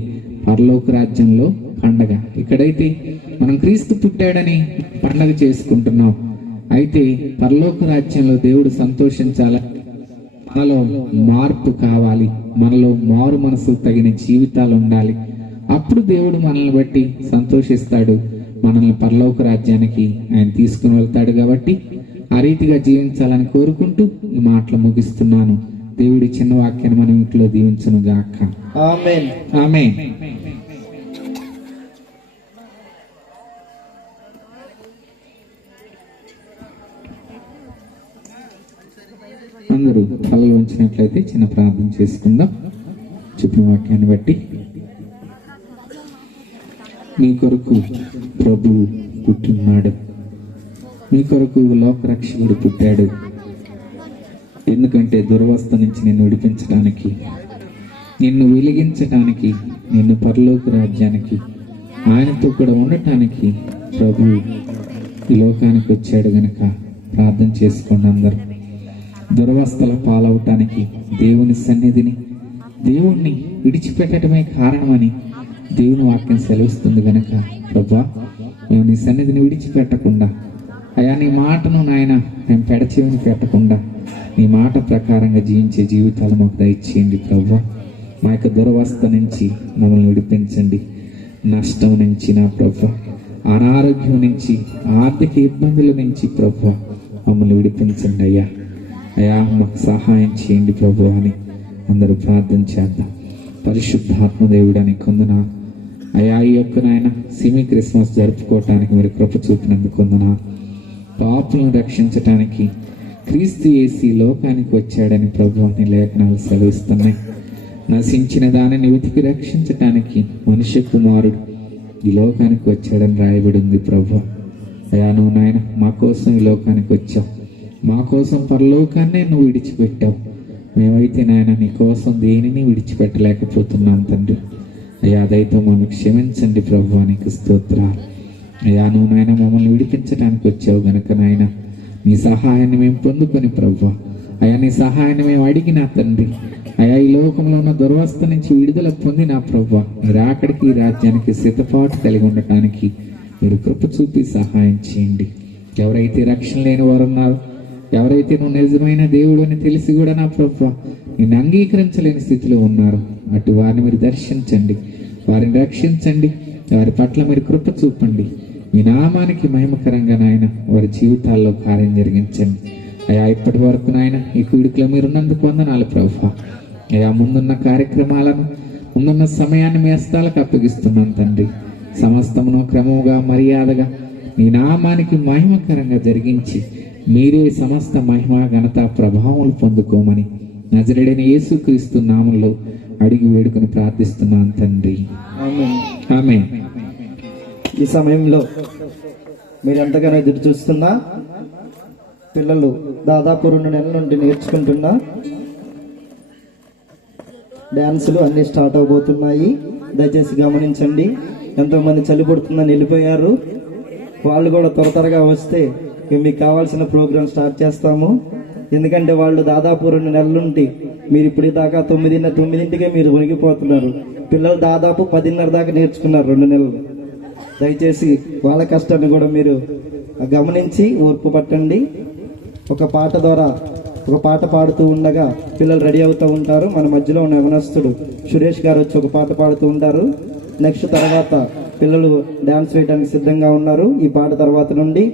పరలోక రాజ్యంలో పండగ. ఇక్కడైతే మనం క్రీస్తు పుట్టాడని పండగ చేసుకుంటున్నాం. అయితే పరలోక రాజ్యంలో దేవుడు సంతోషించాల, మనలో మార్పు కావాలి, మనలో మారు మనసు తగిన జీవితాలు ఉండాలి. అప్పుడు దేవుడు మనల్ని బట్టి సంతోషిస్తాడు, మనల్ని పరలోక రాజ్యానికి ఆయన తీసుకుని వెళ్తాడు. కాబట్టి ఆ రీతిగా జీవించాలని కోరుకుంటూ ఈ మాటలు ముగిస్తున్నాను. దేవుడి చిన్న వాక్యాన్ని మనం ఇంట్లో దీవించును గాక. ఆమేన్. ఆమేన్. అందరూ కళ్ళు ఉంచినట్లయితే చిన్న ప్రార్థన చేసుకుందాం. చెప్పిన వాక్యాన్ని బట్టి, మీ కొరకు ప్రభువు పుట్టున్నాడు, మీ కొరకు లోకరక్షకుడు పుట్టాడు. ఎందుకంటే దుర్వస్థ నుంచి నిన్ను విడిపించడానికి, నిన్ను వెలిగించటానికి, నిన్ను పరలోక రాజ్యానికి ఆయనతో కూడా ఉండటానికి ప్రభు ఈ లోకానికి వచ్చాడు. గనక ప్రార్థన చేసుకోండి అందరూ. దుర్వస్థల పాలవటానికి దేవుని సన్నిధిని, దేవుణ్ణి విడిచిపెట్టడమే కారణమని దేవుని వాక్యం సెలవిస్తుంది. గనక ప్రభా, మేము నీ సన్నిధిని విడిచిపెట్టకుండా, అయా నీ మాటను నాయన మేము పెడచెవిని పెట్టకుండా నీ మాట ప్రకారంగా జీవించే జీవితాలు మాకు దయచేయండి ప్రభా. మా యొక్క దురవస్థ నుంచి మమ్మల్ని విడిపించండి. నష్టం నుంచి నా ప్రభా, అనారోగ్యం నుంచి, ఆర్థిక ఇబ్బందుల నుంచి ప్రభా మమ్మల్ని విడిపించండి అయ్యా. అయా మాకు సహాయం చేయండి ప్రభు అని అందరూ ప్రార్థన చేద్దాం. పరిశుద్ధాత్మ దేవుడానికి కొందనా అయా, ఈ యొక్క నాయన సిమి క్రిస్మస్ జరుపుకోవటానికి మీరు కృప చూపినందుకు కొందనా. పాపులను రక్షించటానికి క్రీస్తు యేసు లోకానికి వచ్చాడని ప్రభు అని లేఖనాలు సెలవిస్తున్నాయి. నశించిన దానిని వెతికి రక్షించటానికి మనుష్య కుమారుడు ఈ లోకానికి వచ్చాడని రాయబడి ఉంది ప్రభు. అయా నువ్వు నాయన మా కోసం ఈ లోకానికి వచ్చావు, మా కోసం పరలోకాన్నే నువ్వు విడిచిపెట్టావు. మేమైతే నాయన నీ కోసం దేనిని విడిచిపెట్టలేకపోతున్నాం తండ్రి. అయ్యా దయతో మమ్మల్ని క్షమించండి ప్రభు, నీకు స్తోత్రాలు. అయ్యా నువ్వు నాయన మమ్మల్ని విడిపించడానికి వచ్చావు గనక నాయన నీ సహాయాన్ని మేము పొందుకొని ప్రభు, అయ్యా నీ సహాయాన్ని మేము అడిగినా తండ్రి, అయ్యా ఈ లోకంలో ఉన్న దుర్వస్థ నుంచి విడుదల పొందిన ప్రభు, మీరు అక్కడికి ఈ రాజ్యానికి సిద్ధపాటు కలిగి ఉండటానికి మీరు కృప చూపి సహాయం చేయండి. ఎవరైతే రక్షణ లేని వారు ఉన్నారో, ఎవరైతే నువ్వు నిజమైన దేవుడు అని తెలిసి కూడా నా ప్రభు నిన్ను అంగీకరించలేని స్థితిలో ఉన్నారు, అటు వారిని మీరు దర్శించండి, వారిని రక్షించండి, వారి పట్ల మీరు కృప చూపండి. మీ నామానికి మహిమకరంగా నాయన వారి జీవితాల్లో కార్యం జరిగించండి. అయా ఇప్పటి వరకు నాయన ఈ కూడికలో మీరున్నందుకు వందనాలు ప్రభు. అయా ముందున్న కార్యక్రమాలను, ముందున్న సమయాన్ని మీ హస్తాలకు అప్పగిస్తున్నాను తండ్రి. సమస్తమును క్రమముగా మర్యాదగా నీ నామానికి మహిమకరంగా జరిగించి మీరే సమస్త మహిమ ఘనత ప్రభావములు పొందుకోమని నజరేయుడైన యేసుక్రీస్తు నామములో అడిగి వేడుకొని ప్రార్థిస్తున్నాను తండ్రి. ఆమేన్. ఆమేన్. ఈ సమయంలో మీరు ఎంతగానో ఎదురు చూస్తున్నా పిల్లలు దాదాపు 2 నెలల నుండి నేర్చుకుంటున్నా డ్యాన్సులు అన్ని స్టార్ట్ అవబోతున్నాయి. దయచేసి గమనించండి. ఎంతోమంది చలి పుడుతుందని వెళ్ళిపోయారు. వాళ్ళు కూడా త్వరగా వస్తే ఇక మీకు కావాల్సిన ప్రోగ్రామ్ స్టార్ట్ చేస్తాము. ఎందుకంటే వాళ్ళు దాదాపు 2 నెలల నుండి మీరు ఇప్పుడు దాకా 9:30కే మీరు మునిగిపోతున్నారు. పిల్లలు దాదాపు 10:30 దాకా నేర్చుకున్నారు 2 నెలలు. దయచేసి వాళ్ళ కష్టాన్ని కూడా మీరు గమనించి ఓర్పు పట్టండి. ఒక పాట ద్వారా ఒక పాట పాడుతూ ఉండగా పిల్లలు రెడీ అవుతూ ఉంటారు. మన మధ్యలో ఉన్న యవనస్తుడు సురేష్ గారు వచ్చి ఒక పాట పాడుతూ ఉంటారు. నెక్స్ట్ తర్వాత పిల్లలు డ్యాన్స్ వేయడానికి సిద్ధంగా ఉన్నారు. ఈ పాట తర్వాత నుండి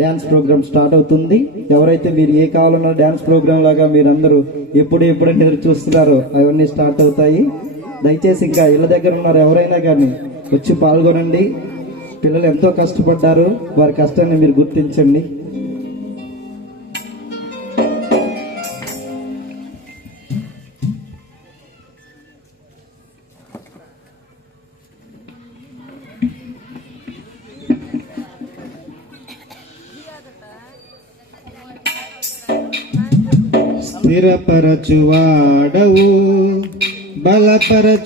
డ్యాన్స్ ప్రోగ్రామ్ స్టార్ట్ అవుతుంది. ఎవరైతే మీరు ఏ కావాలన్నా డ్యాన్స్ ప్రోగ్రామ్ లాగా మీరందరూ ఎప్పుడైనా ఎదురు చూస్తున్నారో అవన్నీ స్టార్ట్ అవుతాయి. దయచేసి ఇంకా ఇళ్ళ దగ్గర ఉన్నారు ఎవరైనా కానీ వచ్చి పాల్గొనండి. పిల్లలు ఎంతో కష్టపడ్డారు. వారి కష్టాన్ని మీరు గుర్తించండి. స్థిరపరచువాడవు బలపరచు